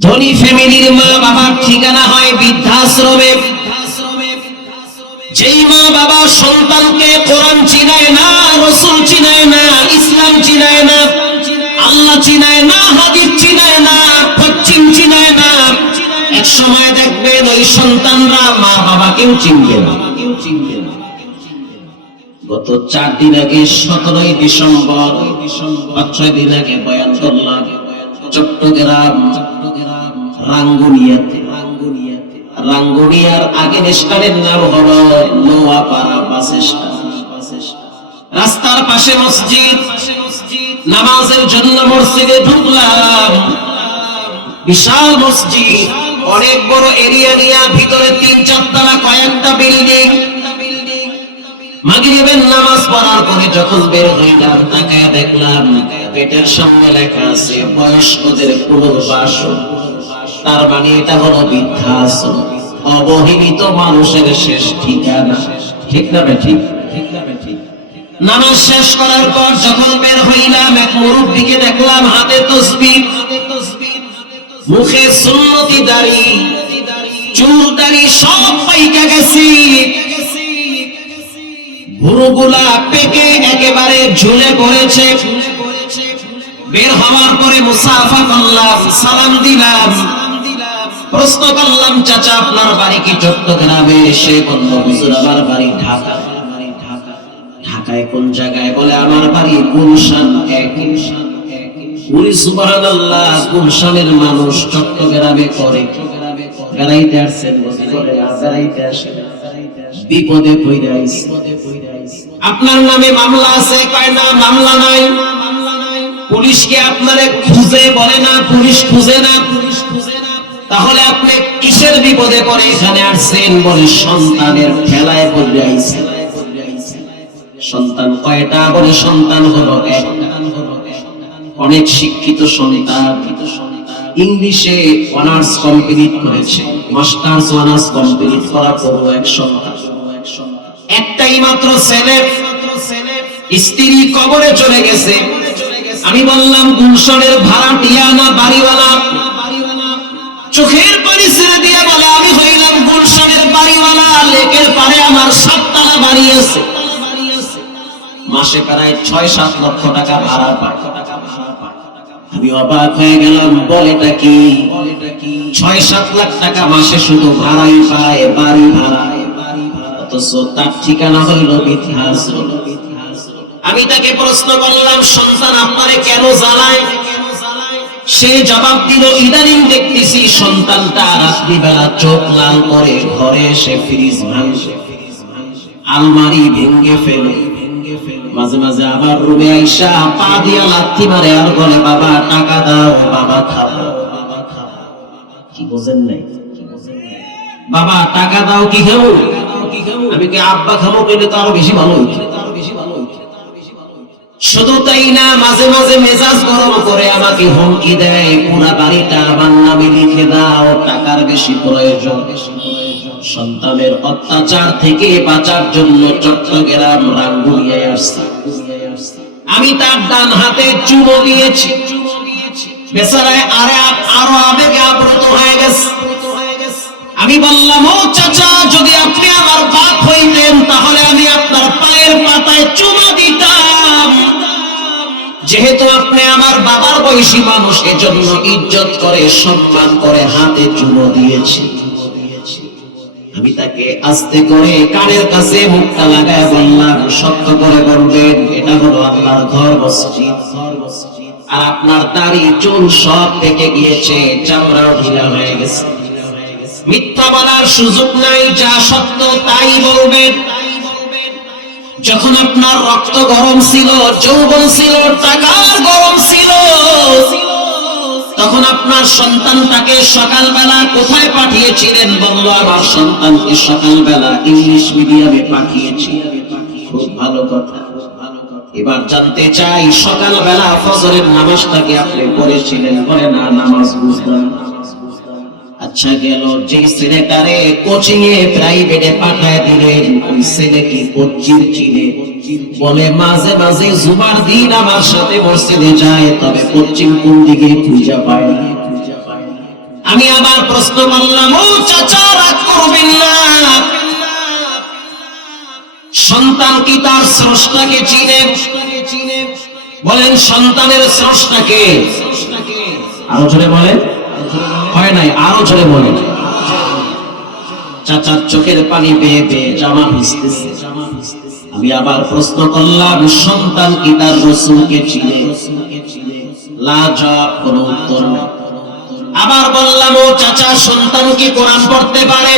ধনী ফ্যামিলির মা বাবার ঠিকানা হয় বৃদ্ধাশ্রমে। যেই মা বাবা সন্তানকে কোরআন চিনায় না, রাসূল চিনায় না, ইসলাম চিনায় না, আল্লাহ চিনায় না, হাদিস চিনায় না, পশ্চিম চিনায় না, এক সময় দেখবেন ওই সন্তানরা মা বাবাকেও চিনবে না। গত 4 দিন আগে 17ই ডিসেম্বর 5-6 দিন আগে বয়ান করলাম চট্টগ্রাম রাঙ্গুনিয়ার আগে স্থানের নাম হলো নোয়াপাড়া বাস স্ট্যান্ড। রাস্তার পাশে মসজিদ, নামাজের জন্য মসজিদে ঢুকলাম। বিশাল মসজিদ, অনেক বড় এরিয়া নিয়ে, ভিতরে 3-4 তলা কয়েকটা বিল্ডিং। মাগরিবের নামাজ পড়ার পরে যখন বের হইলাম, তাকায় দেখলাম গেটের সামনে লেখা আছে বয়স্কদের পুনর্বাসন। তার মানে এটা হলো বৃদ্ধাশ্রম, অবহেলিত মানুষের শেষ ঠিকানা। ঠিক না ঠিক? নামাজ শেষ করার পর যখন বের হইলাম, এক মুরব্বিকে দেখলাম হাতে তাসবিহ, মুখে সুন্নতি দাড়ি, চুল দাড়ি সব পাইকা গেছে, ভুরুগুলা পেকে একেবারে ঝুলে পড়েছে। বের হওয়ার পরে মুসাফা করলাম, সালাম দিলাম, প্রশ্ন করলাম চাচা আপনার বাড়ি কি চট্টগ্রামে? সে বলল হুজুর আমার বাড়ি ঢাকা। ঢাকায় কোন জায়গায়? বলে আমার বাড়ি গুলশান। সুবহানাল্লাহ, গুলশানের মানুষ চট্টগ্রামে করে বেড়াইতে আসছেন? বলে বেড়াইতে আসে, বিপদে পড়ে আইছে। আপনার নামে মামলা আছে? কয় না, মামলা নাই। পুলিশকে আপনারে খুঁজে? বলে না, পুলিশ খুঁজে না। তাহলে আপনি কিসের বিপদে পড়ে এখানে আসছেন? বলে সন্তানের খেলায় পড়ে আইছে। সন্তান কয়টা? বলে সন্তান হলো একটা। অনেক শিক্ষিত সন্তান, ইংলিশে অনার্স কমপ্লিট করেছে, মাস্টার্স অনার্স কমপ্লিট করার পরও এক সন্তান, একটাই মাত্র ছেলে, স্ত্রী কবরে চলে গেছে। আমি বললাম গুলশানের ভাড়াটিয়া না বাড়িওয়ালা? চোখের পানি ছেড়ে দিয়ে বলে আমি হইলাম গুলশানের বাড়িওয়ালা, লেকের পারে আমার 7 তলা বাড়ি আছে, মাসে প্রায় 6-7 লক্ষ টাকা ভাড়া পায়। আমি অবাক হয়ে গেলাম, বলেটা কি? 6-7 লাখ টাকা মাসে শুধু ভাড়াই পায়, বাড়ি ভাড়া, অথচ তার ঠিকানা হইল বৃদ্ধাশ্রম। আমি তাকে প্রশ্ন করলাম সন্তান আপনারে কেন জ্বালায়? সে জবাব দিল ইদানিং দেখতেছি সন্তানটা রাত্রিবেলা চোখ লাল করে ঘরে এসে ফ্রিজ ভাঙে, আলমারি ভেঙে ফেলে, মাঝে মাঝে আবার রুমে আইসা পা দিয়া লাথি মারে আর বলে বাবা টাকা দাও, বাবা খাবো। কি বোঝেন নাই? বাবা টাকা দাও, কি খাবো? আমি কি আব্বা খাবো বলে তো আরো বেশি ভালো হইতো। শুধু তাই না, মাঝে মাঝে মেজাজ গরম করে আমাকে হুমকি দেয়, পুরা বাড়িটা আমার নামে লিখে দাও, টাকার বেশি প্রয়োজন। সন্তানের অত্যাচার থেকে বাঁচার জন্য চট্টগ্রাম রাঙ্গুনিয়ায় আসছি। আমি তার ডান হাতে চুমো দিয়েছি, বেচারায় আরো আবেগে আপ্লুত হয়ে গেছে। আমি বললাম ও চাচা, যদি আপনি আমার বাপ হইতেন তাহলে আমি আপনার পায়ের পাতায় চুমা দিতাম। যেহেতু আপনি আমার বাবার বয়সী মানুষ, এজন্য ইজ্জত করে সম্মান করে হাতে চুমো দিয়েছি। আমি তাকে আস্তে করে কানের কাছে মুখটা লাগায় বললাম সত্য করে বলবেন এটা হলো আল্লাহর ঘর, মসজিদ, আর আপনার দাড়ি চুল সব পেকে গিয়েছে, চামড়াও ঢিলা হয়ে গেছে। মিথ্যা বলার সুযোগ নাই, যা সত্য তাই বলবেন। যখন আপনার রক্ত গরম ছিল, যৌবন ছিল, টাকার গরম ছিল, তখন আপনার সন্তানটাকে সকালবেলা কোথায় পাঠিয়েছিলেন? বলল আমার সন্তানকে সকালবেলা ইংলিশ মিডিয়ামে পাঠিয়েছি। খুব ভালো কথা। এবার জানতে চাই সকালবেলা ফজরের নামাজটাকে আপনি পড়েছিলেন? বলে না, নামাজ বুঝলাম। আচ্ছা গেল, যে ছেলেটারে কোচিং এ প্রাইভেটে পাঠায় দিলেন ওই ছেলে কি পশ্চিম চিনে? বলে মাঝে মাঝে জুমার দিন আমার সাথে মসজিদে যায়, তবে পশ্চিম কোন দিকে খুঁজে পায় না। আমি আবার প্রশ্ন করলাম, ও চাচা রাগ করবেন না, সন্তান কি তার স্রষ্টাকে চিনে? বলেন সন্তানের স্রষ্টাকে? আরো জোরে বলেন। হয় নাই, আরো জোরে বলেন। চাচার চোখের পানি পেয়ে পেয়ে জামা ভিজতেছে। আমি আবার প্রশ্ন করলাম, সন্তান কি তার রাসূলকে চিনে? লাজবাব, কোনো উত্তর নেই। আবার বললাম, ও চাচা সন্তান কি কোরআন পড়তে পারে?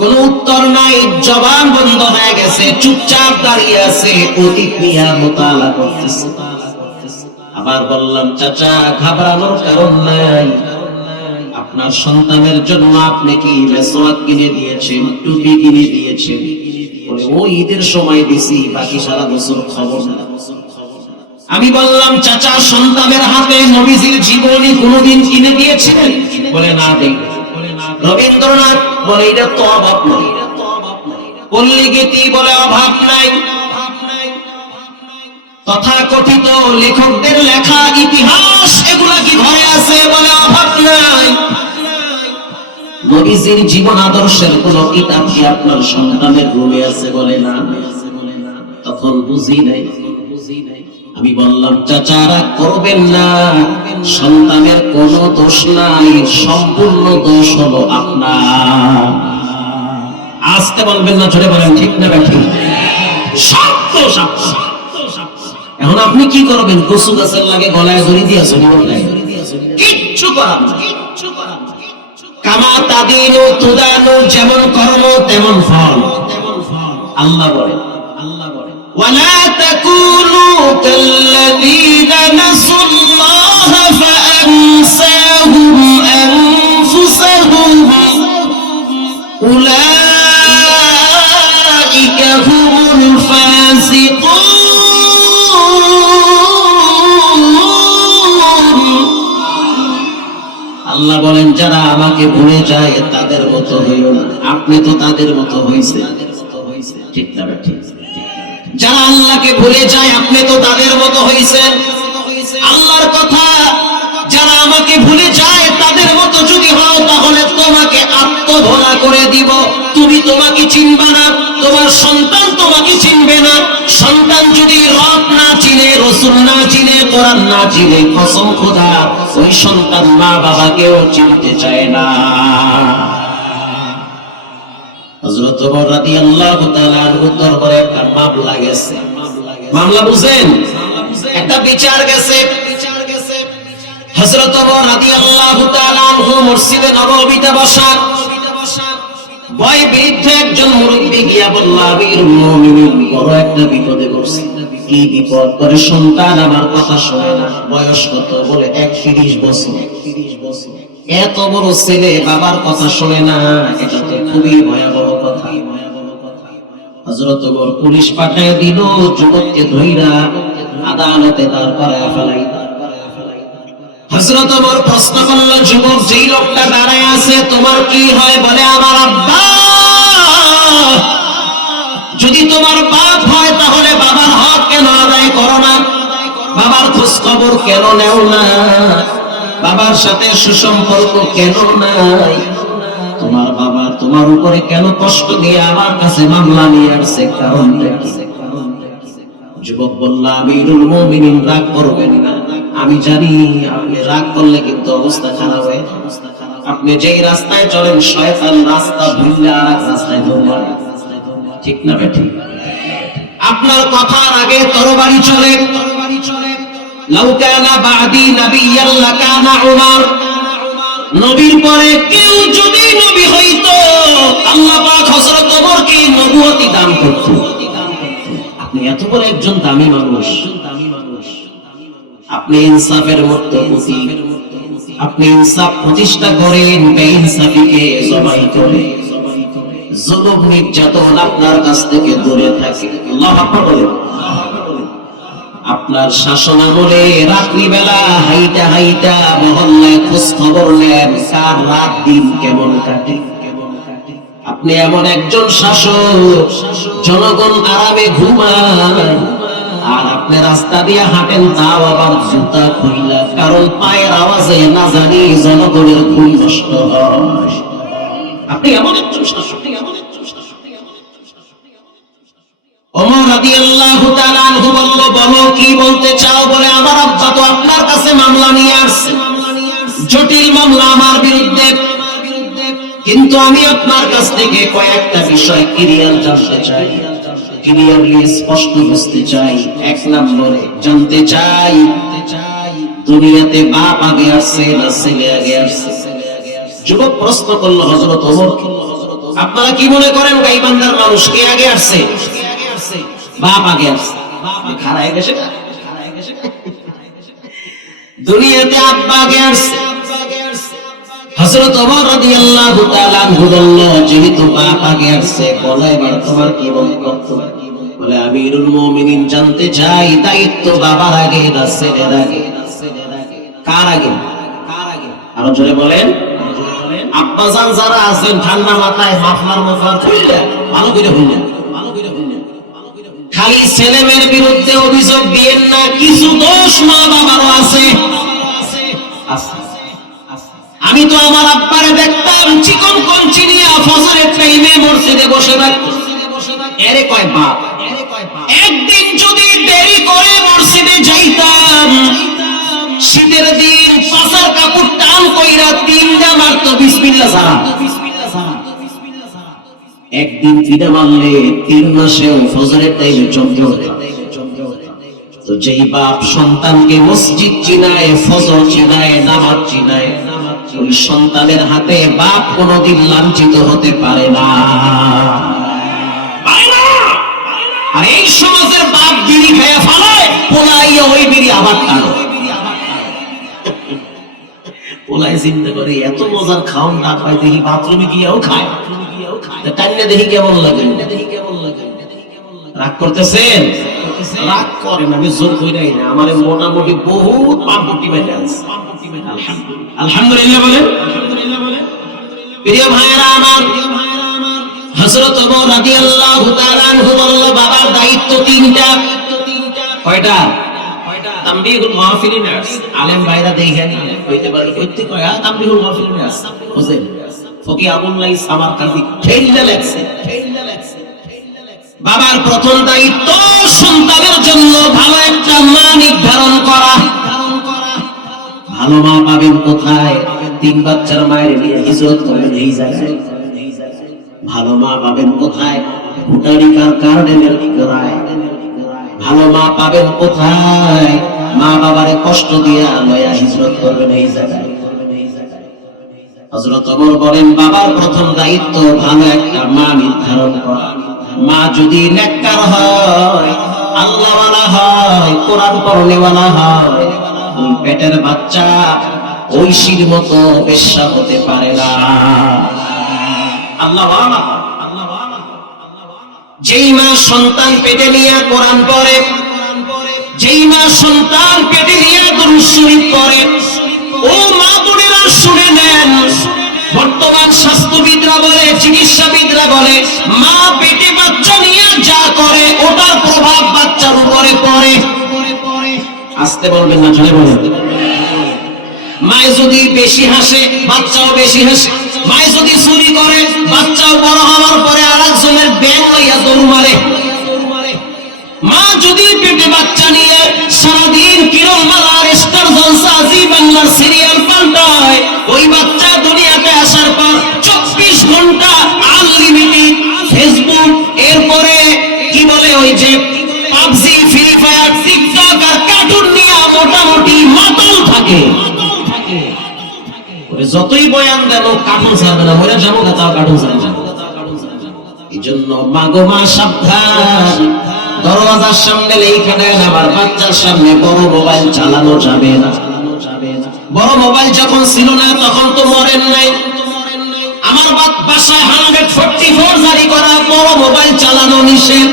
কোন উত্তর নাই, জবান বন্ধ হয়ে গেছে, চুপচাপ দাঁড়িয়ে আছে, অতীত নিয়ে মুতালা করতেছে। আবার বললাম, চাচা ঘাবড়ানোর কারণ নাই, আপনার সন্তানের জন্য আপনি কি মেসওয়াক কিনে দিয়েছেন, টুপি কিনে দিয়েছেন? বলে, ও ঈদের সময় দিছি, বাকি সারা বছর খবর না। আমি বললাম, চাচা সন্তানের হাতে নবীজির জীবনী কোনদিন কিনে দিয়েছিলেন? বলে, না দেই। রবীন্দ্রনাথ? বলে, এটা তো অভাব নাই। পল্লীগীতি? বলে, অভাব নাই। তথাকথিত লেখকদের লেখা ইতিহাস এগুলা কি ঘরে আছে? বলে, অভাব নাই। নবীজির জীবন আদর্শের কোন কিতাব কি আপনার সন্তানের রুমে আছে? বলে, না। তখন বুঝি নাই। আমি বললাম, চাচারা করবেন না, সন্তানের কোনো দোষ নাই, সম্পূর্ণ দোষ হলো আপনার। আসতে বলবেন না, জোরে বলেন, ঠিক না ঠিক? সব দোষ আপনার। এখন আপনি কি করবেন? কচু গাছের লাগে গলায় দড়ি দিয়ে কিচ্ছু করার না। কামা তাদিনু তুদানু, যেমন কর্ম তেমন ফল। আল্লাহ বলে, ওয়ালা তাকুনু কাল্লাযীনা নাসুল্লাহ ফাআনসাহুম আনফুসাহুম উলাইকা হুমুল ফাসিকুন। আল্লাহ বলেন, যারা আমাকে ভুলে যায় তাদের মতো হইও না। আপনি তো তাদের মতো হইছেন, ঠিক না ঠিক? যারা আল্লাহকে ভুলে যায় আপনি তো তাদের মতো হইছেন। আল্লাহর কথা, যারা আমাকে ভুলে যায় তাদের মতো যদি হও, তাহলে তোমাকে আত্মভোলা করে দিব। তুমি তোমাকে চিনবে না, তোমার সন্তান তোমাকে চিনবে না। সন্তান যদি রব না চিনে, রাসূল না চিনে, কোরআন না চিনে, কসম খোদা ওই সন্তান মা বাবাকেও চিনতে চায় না। হযরত ওমর রাদিয়াল্লাহু তাআলা আনহু দরবারে একটা মামলা গেছে। মামলা বুঝেন? একটা বিচার গেছে। হযরত ওমর রাদিয়াল্লাহু তাআলা আনহু মসজিদে নববীতে বসা। বয় বৃদ্ধ একজন মুরব্বি গিয়া বলল, আমিরুল মুমিনিন, বড় একটা বিপদে পড়ছি। কি বিপদ? করে সন্তান আমার কথা শোনে না। বয়স কত? বলে 31 বছর। এত বড় ছেলে বাবার কথা শোনে না, এটা তো খুবই ভয়াবহ কথা। হযরত ওমর পুলিশ পাঠায় দিল, যুবককে ধইরা আদালতে দাঁড় করায় ফেলাই। হযরত ওমর প্রশ্ন করল, যুবক, যেই লোকটা দাঁড়ায় আছে তোমার কি হয়? বলে, আমার আব্বা। যদি তোমার বাপ হয় তাহলে বাবার হক কেন আদায় করো না? বাবার খোঁজ খবর কেন নেও না? বাবার সাথে সুসম্পর্ক কেন নাই? তোমার বাবা তোমার উপরে কেন কষ্ট দিয়ে আমার কাছে মামলা নিয়ে আসছে? কারণটা কি? যুবক বলল, আমিরুল মুমিনিন, রাগ করবেন না। আমি জানি আপনি রাগ করলে কিন্তু অবস্থা খারাপ হয়। আপনি যেই রাস্তায় চলেন, শয়তান রাস্তা ভুলে আরেক রাস্তায় দৌড়ায়, ঠিক না ঠিক? আপনার কথার আগে তরবারি চলে। লাউ কানা বাদি নাবিয়্যান লাকানা উমর। নবীর পরে কেউ যদি নবী হইতো, আল্লাহ পাক হযরত ওমরকে নবুয়তি দান করত। আপনি এত বড় একজন দামি মানুষ, আপনি ইনসাফের মধ্যবর্তী, আপনি ইনসাফ প্রতিষ্ঠা করেন, বেইনসাফিকে জবাই করে, জুলুম নির্যাতন আপনার কাছ থেকে দূরে থাকে। আল্লাহু আকবার বলেন। আপনার শাসনামলে রাত্রিবেলা হাইটা হাইটা মহল্লায় খোঁজ খবর নেন, কার রাত দিন কেমন কাটে। আপনি এমন একজন শাসক, জনগণ আরামে ঘুমায় আর আপনি রাস্তা দিয়ে হাঁটেন তাও আবার জুতা খুইলা, কারণ পায়ের আওয়াজে না জানি জনগণের ঘুম নষ্ট হয়। আপনি এমন একজন শাসক, ওমর রাদিয়াল্লাহু তাআলা আনহু বলল, বলো কি বলতে চাও? বলে, আমার আব্বা তো আপনার কাছে মামলা নিয়ে আসছে, জটিল মামলা আমার বিরুদ্ধে, কিন্তু আমি আপনার কাছ থেকে কয়েকটা বিষয় ক্লিয়ার জানতে চাই, ক্লিয়ারলি স্পষ্ট বুঝতে চাই। এক নম্বরে জানতে চাই, দুনিয়াতে বাপ আগে আসছে না ছেলে আগে আসছে? যুবক প্রশ্ন করলো হযরত ওমর, আপনারা কি মনে করেন গাইবান্ধার মানুষ কে আগে আসছে? বাপ আগে আসছে। খারায় গেছে, দুনিয়াতে আব্বা আগে আসছে। হযরত ওমর রাদিয়াল্লাহু তাআলা আনহু বলল, যেহেতু বাপ আগে আসছে, বলো এবার তোমার কি বক্তব্য? বলে, আমিরুল মুমিনিন জানতে চাই, দায়িত্ব বাবার আগে না ছেলের আগে? কার আগে? আরো জোরে বলেন। আব্বাজান যারা আছেন ঠান্ডা মাথায় মাফলার মাফলার খুললে ভালো করে শুনলেন, খালি ছেলে মেয়ের বিরুদ্ধে অভিযোগ দিয়েন না, কিছু দোষ মা বাবারও আছে। আমি তো আমার আব্বারে দেখতাম চিকন কঞ্চি নিয়ে ফজরের টাইমে মসজিদে বসে থাকতো, এরে কয় বাপ। একদিন যদি দেরি করে মসজিদে যাইতাম, শীতের দিন পাছার কাপড় টান কইরা তিনটা মারতো বিসমিল্লাহ ছাড়া। একদিন তিনটা মারলে 3 মাসেও ফজরের টাইমে চমকে ওঠে। তো যেই বাপ সন্তানকে মসজিদ চিনায়, ফজর চিনায়, নামাজ চিনায়, ওই সন্তানের হাতে বাপ কোনোদিন লাঞ্ছিত হতে পারে না। আর এই সমাজের বাপ বিড়ি খায়া ফালায়, পোলাইয়া ওই বিড়ি আবার টানো। পোলায় চিন্তা করে এত মজার খাওন না পাই, দেখি বাথরুমে গিয়েও খায়, টান্নে দেখি কেমন লাগে। রাগ করতেছেন? রাগ করেন, আমি জোর কইরাই না, আমার মোটামুটি বহুত পাম্পটি বেঁচে আছে। আলহামদুলিল্লাহ বলেন। প্রিয় ভাইরা আমার, হযরত ওমর রাদিয়াল্লাহু তাআলা আনহু বলল, বাবার দায়িত্ব 3টা। কয়টা? তামবিহুল গাফিলিনাস। আলেম ভাইরা দেখেন কইতে পারে, কইতে কয় তামবিহুল গাফিলিনাস বুঝেন, ফকি আবুল্লাহ সামারকান্দি ঠেইলা লেখছে। বাবার প্রথম দায়িত্ব সন্তানের জন্য ভালো একটা মা নির্ধারণ করা। ভালো মা পাবেন কোথায়? 3 বাচ্চার মায়ের নিয়ে হিজরত করবেন এই জায়গায়। ভালো মা পাবেন কোথায়? ভোটাধিকার কার্ডের করায়। ভালো মা পাবেন কোথায়? মা বাবারে কষ্ট দিয়া লয়া হিজরত করবেন এই জায়গায়। হযরত ওমর বলেন, বাবার প্রথম দায়িত্ব ভালো একটা মা নির্ধারণ করা। মা যদি নেককার হয়, আল্লাহওয়ালা হয়, কোরআন পড়নেওয়ালা হয়, ওই পেটের বাচ্চা ঐশীর মতো বেশ্যা হতে পারে না। আল্লাহওয়ালা যেই মা সন্তান পেটে নিয়ে কোরআন পড়ে, যেই মা সন্তান পেটে নিয়ে দুরূদ শরীফ পড়ে, ও মা বোনেরা শুনে নেন, বর্তমান স্বাস্থ্যবিদরা বলে, চিকিৎসাবিদরা বলে, মা পেটে বাচ্চা নিয়ে যা করে ওটার প্রভাব বাচ্চার উপরে পড়ে। আসতে বলবেন না, জোরে বলেন। মায়ে যদি বেশি হাসে, বাচ্চাও বেশি হাসে। মায়ে যদি চুরি করে, বাচ্চাও বড় হওয়ার পরে আরেকজনের ব্যাং লইয়া দৌড় মারে। মা যদি পেটে বাচ্চা নিয়ে সারাদিন কিরণ মালার স্টার জলসা জি বাংলার সিরিয়াল পাল্টায়, ওই বাচ্চা দুনিয়াতে আসার পর 24 ঘন্টা আনলিমিটেড ফেসবুক, এরপরে কি বলে ওই যে পাবজি, ফ্রি ফায়ার, টিকটক আর কার্টুন নিয়ে মোটামুটি মাতাল থাকে। যতই বয়ান দেব কার্টুন ছাড়বে না, মরে যাবো তাও কার্টুন ছাড়বে না। এই জন্য মাগো মা সাবধান, দরওয়াজার সামনে লেখা দেন, আমার বাচ্চার সামনে বড় মোবাইল চালানো যাবে না। বড় মোবাইল যখন ছিল না তখন তো মরেন নাই। আমার বাসায় 144 জারি করা, বড় মোবাইল চালানো নিষেধ।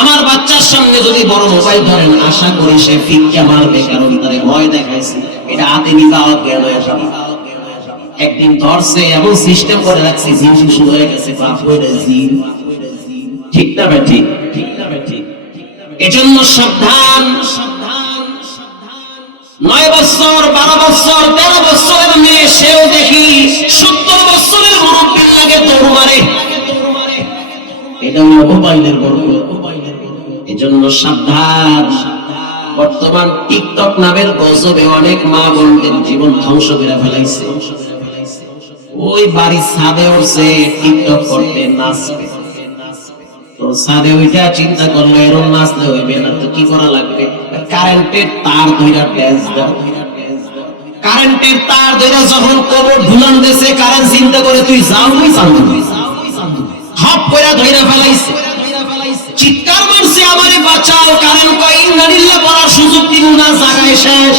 আমার বাচ্চার সামনে যদি বড় মোবাইল ধরেন, আশা করি সে ফিক্কা মারবে, কারণ তারে ভয় দেখাইছে। এটা হাতে নিকাওয়াত জ্ঞান হয়ে যাবে। একদিন ধরছে, এমন সিস্টেম করে রাখছে, জিন শুরু হয়ে গেছে, বাপ হয়ে জিন। ঠিক না ভাই? ঠিক। এজন্য সাবধান। 9 বছর 12 বছর 13 বছরের মেয়ে সেও দেখি 70 বছরের মুরব্বী লাগে দৌড় মারে। এটা হলো মোবাইলের বরকত। এজন্য সাবধান। বর্তমান টিকটক নামের গজবে অনেক মা বোনদের জীবন ধ্বংস করে ফেলাইছে। ওই বাড়ির ছাদে উঠছে টিকটক করতে, নাচবে। তো ছাদে ওইটা চিন্তা করলো এরকম নাচলে হইবে না, তো কি করা লাগবে? কারেন্টের তার ধইরা ট্যাচ দাও। কারেন্টের তার ধইরা যখন কোমর ঢুলান দিয়েছে, কারেন্ট চিন্তা করে তুই যাও, তুই চান্দু হপ কইরা ধইরা ফেলাইছে। চিৎকার মারছে আমারে বাঁচাও। কারেন্ট কই ইন্নালিল্লাহ পড়ার সুযোগ দিন না, জায়গায় শেষ।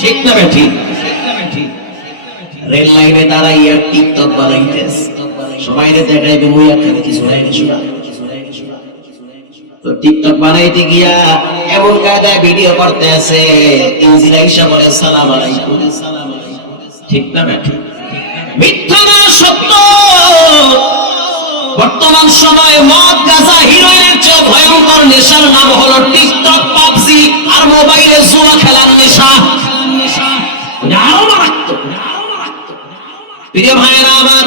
ঠিক না বেঠি? রেল লাইনে দাঁড়াইয়া টিকটক বানাইতেছে, সবাইরে দেখাইবে মুই একখানে কিছু লাইনে শোনা। তো টিকটক বানাইতে গিয়া এমন কায়দায় ভিডিও করতে আছে, ইঞ্জিলা ইশা করে সালাম আলাইকুম। ঠিক না বেঠি? মিথ্যা না সত্য। বর্তমান সময়ে মদ, গাঁজা, হিরোইনের চেয়ে ভয়ঙ্কর নেশার নাম হলো টিকটক, পাবজি আর মোবাইলে জুয়া খেলার নেশা। আরো মারাত্মক। প্রিয় ভাইরা আমার,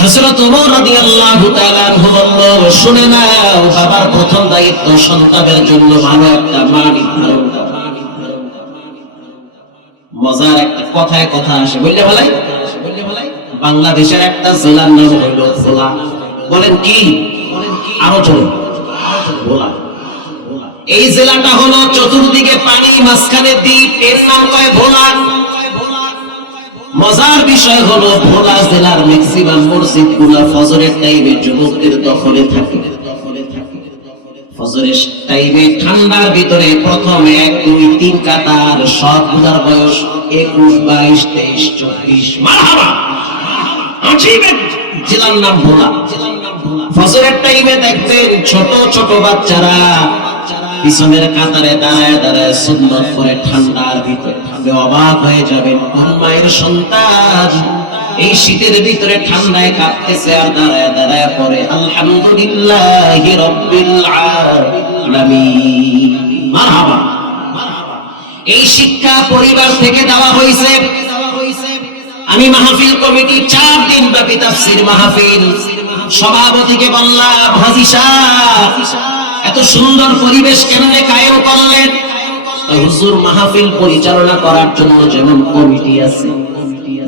হযরত ওমর রাদিয়াল্লাহু তাআলা আনহু বলল, শুনে নাও, বাবার প্রথম দায়িত্ব সন্তানের জন্য ভালো একটা মানিক ধারণ করা। মজার একটা কথায় কথা আসে, বললে ভালাই? বাংলাদেশের একটা জেলার নাম হইল ভোলা। বলেন কি? আরো চলো, ভোলা। এই জেলাটা হলো চতুর্দিকে পানি, মাঝখানে দ্বীপ, এর নাম কয় ভোলা। মজার বিষয় হলো ভোলা জেলার ম্যাক্সিমাম মসজিদগুলো ফজরের টাইমে যুবকদের দখলে থাকে। ফজরের টাইমে ঠান্ডার ভিতরে প্রথম 1, 2, 3 কাতার সবগুলোর বয়স 21, 22, 23, 24। মারহাবা। জেলার নাম ভোলা। ফজরের টাইমে দেখবেন ছোট ছোট বাচ্চারা পিছনের কাতারে দাঁড়ায় দাঁড়ায় সুন্নত করে ঠান্ডার ভিতরে। অবাক হয়ে যাবেন, কোন মায়ের সন্তান এই শীতের ভিতরে ঠান্ডায় কাঁপতেছে আর দাঁড়ায় দাঁড়ায় পড়ে আলহামদুলিল্লাহি রাব্বিল আলামিন। মারহাবা। এই শিক্ষা পরিবার থেকে দেওয়া হয়েছে। আমি মাহফিল কমিটি 4 দিন ব্যাপী তাফসীর মাহফিল সভাপতিকে বললাম, হাজী সাহেব এত সুন্দর পরিবেশ কেমনে কায়েম করলেন? হুজুর, মাহফিল পরিচালনা করার জন্য যেমন কমিটি আছে,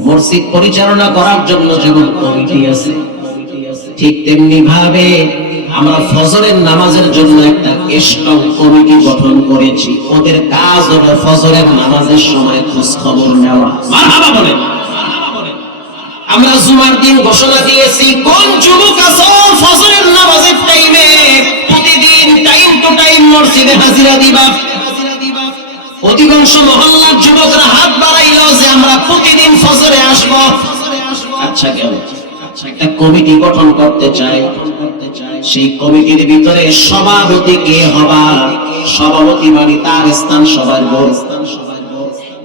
মসজিদ পরিচালনা করার জন্য যেমন কমিটি আছে, ঠিক তেমনি ভাবে আমরা ফজরের নামাজের জন্য একটা স্ট্রং কমিটি গঠন করেছি। ওদের কাজ হলো ফজরের নামাজের সময় খোঁজ খবর নেওয়া। মারহাবা বলেন। আমরা জুমার দিন ঘোষণা দিয়েছি, কোন যুবক আছো ফজরের নামাজের টাইমে প্রতিদিন টাইম টু টাইম মসজিদে হাজিরা দিবা। অধিকাংশ মহল্লার যুবকরা হাত বাড়াইলো যে আমরা প্রতিদিন ফজরে আসব। আচ্ছা, কেন? একটা কমিটি গঠন করতে চাই। সেই কমিটির ভিতরে সভাপতি কে হবা? সভাপতি মানে তার স্থান সবার বড়।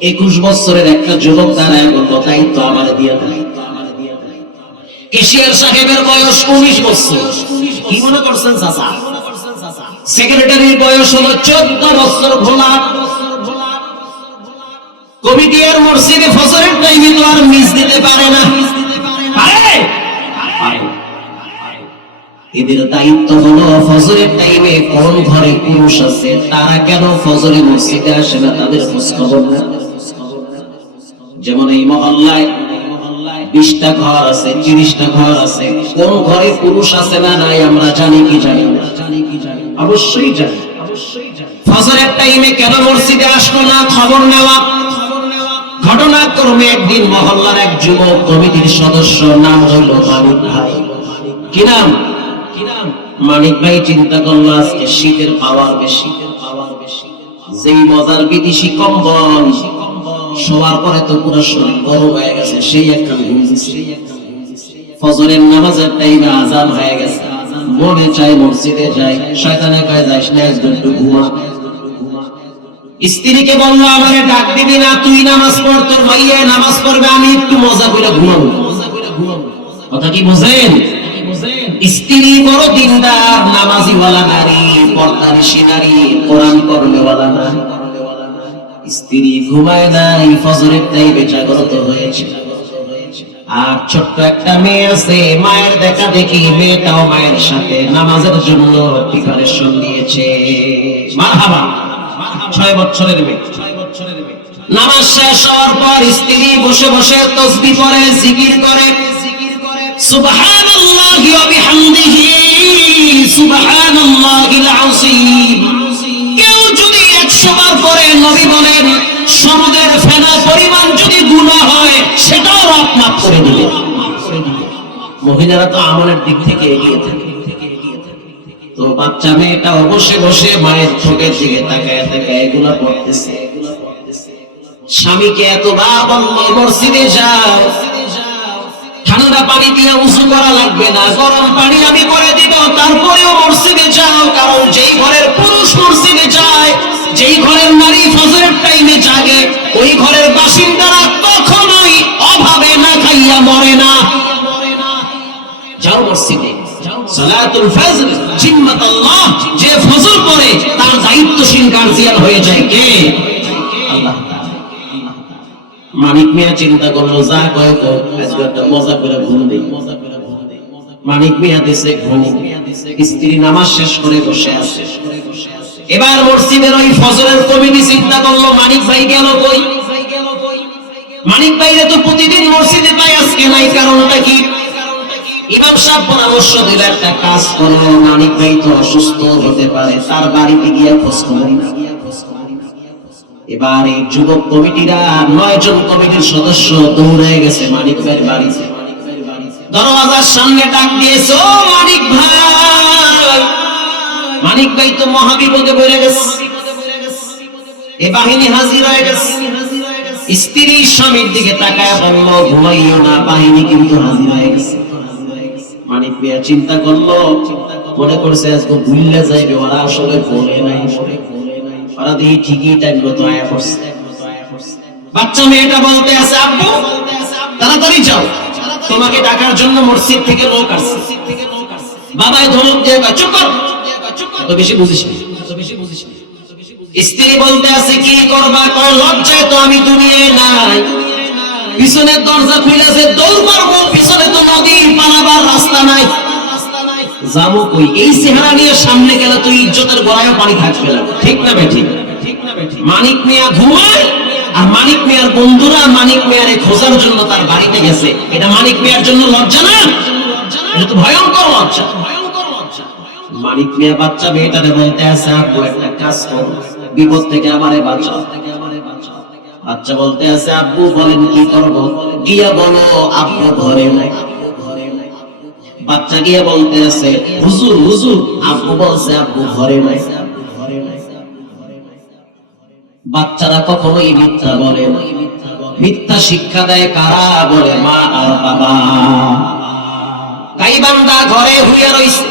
21 বছরের একটা যুবক দাঁড়ায় বলল, দায়িত্ব আমার দিয়ে দেয়। কেশিয়ার সাহেবের বয়স 19 বছর। কি মনে করছেন চাচা? সেক্রেটারির বয়স হলো 14 বছর। ভোলা কমিটি আর মসজিদে ফজরের টাইমে তো আর মিস দিতে পারে না। এদের দায়িত্ব হলো ফজরের টাইমে কোন ঘরে পুরুষ আছে, তারা কেন ফজরে মসজিদে আসে না, তাদের খোঁজ খবর না। যেমন এই মহল্লায় 20টা ঘর আছে, 30টা ঘর আছে, কোন ঘরে পুরুষ আছে না নাই আমরা জানি কি জানি না? অবশ্যই জানি। ফজরের টাইমে কেন মসজিদে আসলো না, খবর নেওয়া। ঘটনাক্রমে একদিন মহল্লার এক যুবক কমিটির সদস্য, নাম হইল মানিক ভাই। কি নাম? মানিক ভাই চিন্তা করলো আজকে শীতের পাওয়ার বেশি। যেই মজার বিদেশি কম্বল শোয়ার পরে তো পুরো শরীর গরম হয়ে গেছে, সেই একটা ঘুম দিচ্ছে। ফজরের নামাজের টাইমে আজান হয়ে গেছে, মনে চাই মসজিদে যাই, শয়তানে কয় যাইস না, একটু ঘুমা। স্ত্রীকে বললো, আমারে ডাক দিবি না, তুই নামাজ পড়, তোর ভাইয়া নামাজ পড়বে, আমি একটু মজা করে ঘুমাবো। কথা কি বোঝেন? স্ত্রী বড় দিনদার নামাজি ওয়ালা নারী, পর্দানিশী নারী, কোরআন পড়নেওয়ালা নারী, স্ত্রী ঘুমায় নাই, ফজরের টাইমে জাগ্রত হয়েছে। আর ছোট্ট একটা মেয়ে আছে, মায়ের দেখা দেখি মেয়েটাও মায়ের সাথে নামাজের জন্য প্রিপারেশন দিয়েছে। মারহাবা, 6 বছরের মেয়ে। নামাজ শেষ হওয়ার পর স্ত্রী বসে বসে তাসবিহ পড়ে, জিকির করে, সুবহানাল্লাহি ওয়া বিহামদিহি সুবহানাল্লাহিল আযীম। কেউ যদি 100 বার পড়ে, নবী বলেন সমুদ্রের ফেনা পরিমাণ যদি গুনাহ হয় সেটাও রব মাফ করে দিবে। মহিলারা তো আমলের দিক থেকে এগিয়ে থাকে। তো বাচ্চা মেয়েটা বসে বসে মায়ের চোখের দিকে তাকায় তাকায় এগুলা পড়তেছে। স্বামীকে এতবার বলল মসজিদে যাও, ঠান্ডা পানি দিয়ে উযু করা লাগবে না, গরম পানি আমি করে দিব, তারপরেও মসজিদে যাও। কারণ যেই ঘরের পুরুষ মসজিদে যায়, যেই ঘরের নারী ফজরের টাইমে জাগে, ওই ঘরের বাসিন্দারা কখনোই অভাবে না খাইয়া মরে না। যাও মসজিদে, সালাতুল ফজর জিম্মাতুল্লাহ, যে ফজর পড়ে তার দায়িত্বশীল গার্জিয়ান হয়ে যায় কে? আল্লাহ তাআলা। মানিক মিয়া চিন্তা করলো, যা কয় আজকে একটা মজা করে ঘুম দেই। মানিক মিয়া দিছে ঘুম, স্ত্রী নামাজ শেষ করে বসে আছে। এবার মসজিদের ওই ফজরের কমিটি চিন্তা করলো, মানিক ভাই গেল কই? মানিক ভাইরে তো প্রতিদিন মসজিদে পাই, আজকে নাই, কারণটা কি? ইমাম সাহেব পরামর্শ দিল, একটা কাজ করো, মানিক ভাই তো অসুস্থ হতে পারে, তার বাড়িতে গিয়ে খোঁজ খবর নাও। এবার এই যুবক কমিটিরা 9 জন কমিটির সদস্য দৌড়ে গেছে মানিক ভাইয়ের বাড়িতে। দরওয়াজার সামনে ডাক দিয়েছে, ও মানিক ভাই। মানিক ভাই তো মহাবিপদে পড়ে গেছে। এই বাহিনী হাজির হয়ে গেছে। স্ত্রী স্বামীর দিকে তাকায় বলল, ঘুমাইও না, বাহিনী কিন্তু হাজির হয়ে গেছে। মানিক ভাই চিন্তা করলো, মনে করছে আজকে ভুলে যাইবে, ওরা আসলে বলে নাই। ওরা দিয়ে ঠিকই টাইম মতো আয়া পড়ছে। বাচ্চা মেয়েটা বলতে আছে, আব্বু তাড়াতাড়ি যাও, তোমাকে ডাকার জন্য মসজিদ থেকে লোক আসছে। বাবাই ধমক দিয়ে চুপ কর, এত বেশি বুঝিস না। স্ত্রী বলতে আছে, কি করবা? কয় লজ্জায় তো আমি দুনিয়ায় নাই। পিছনের দরজা খুলেছে, দৌড় মারবো, পিছনে তো নদী, পালাবার রাস্তা নাই। যাবো কই? এই চেহারা নিয়ে সামনে গেলে তো ইজ্জতের গড়ায়ও পানি থাকবে না। ঠিক না বেঠি? মানিক মিয়া ঘুমায়, আর মানিক মিয়ার বন্ধুরা মানিক মিয়ারে খোঁজার জন্য তার বাড়িতে গেছে। এটা মানিক মিয়ার জন্য লজ্জা না? এটা তো ভয়ঙ্কর লজ্জা। মানিক মিয়া বাচ্চা মেয়েটারে বলতে আছে, আব্বু একটা কাজ করো, বিপদ থেকে আমারে বাঁচাও। বাচ্চা বলতে আছে, আব্বু বলেন কি করব? গিয়া বলো আব্বু ঘরে নাই। বাচ্চা গিয়ে বলতে আছে, হুজুর হুজুর, আব্বু বলছে আব্বু ঘরে নাই। বাচ্চারা কখনোই মিথ্যা বলে না। মিথ্যা শিক্ষা দেয় কারা? বলে মা আর বাবা। গাইবান্ধা ঘরে হুইয়া রইছে,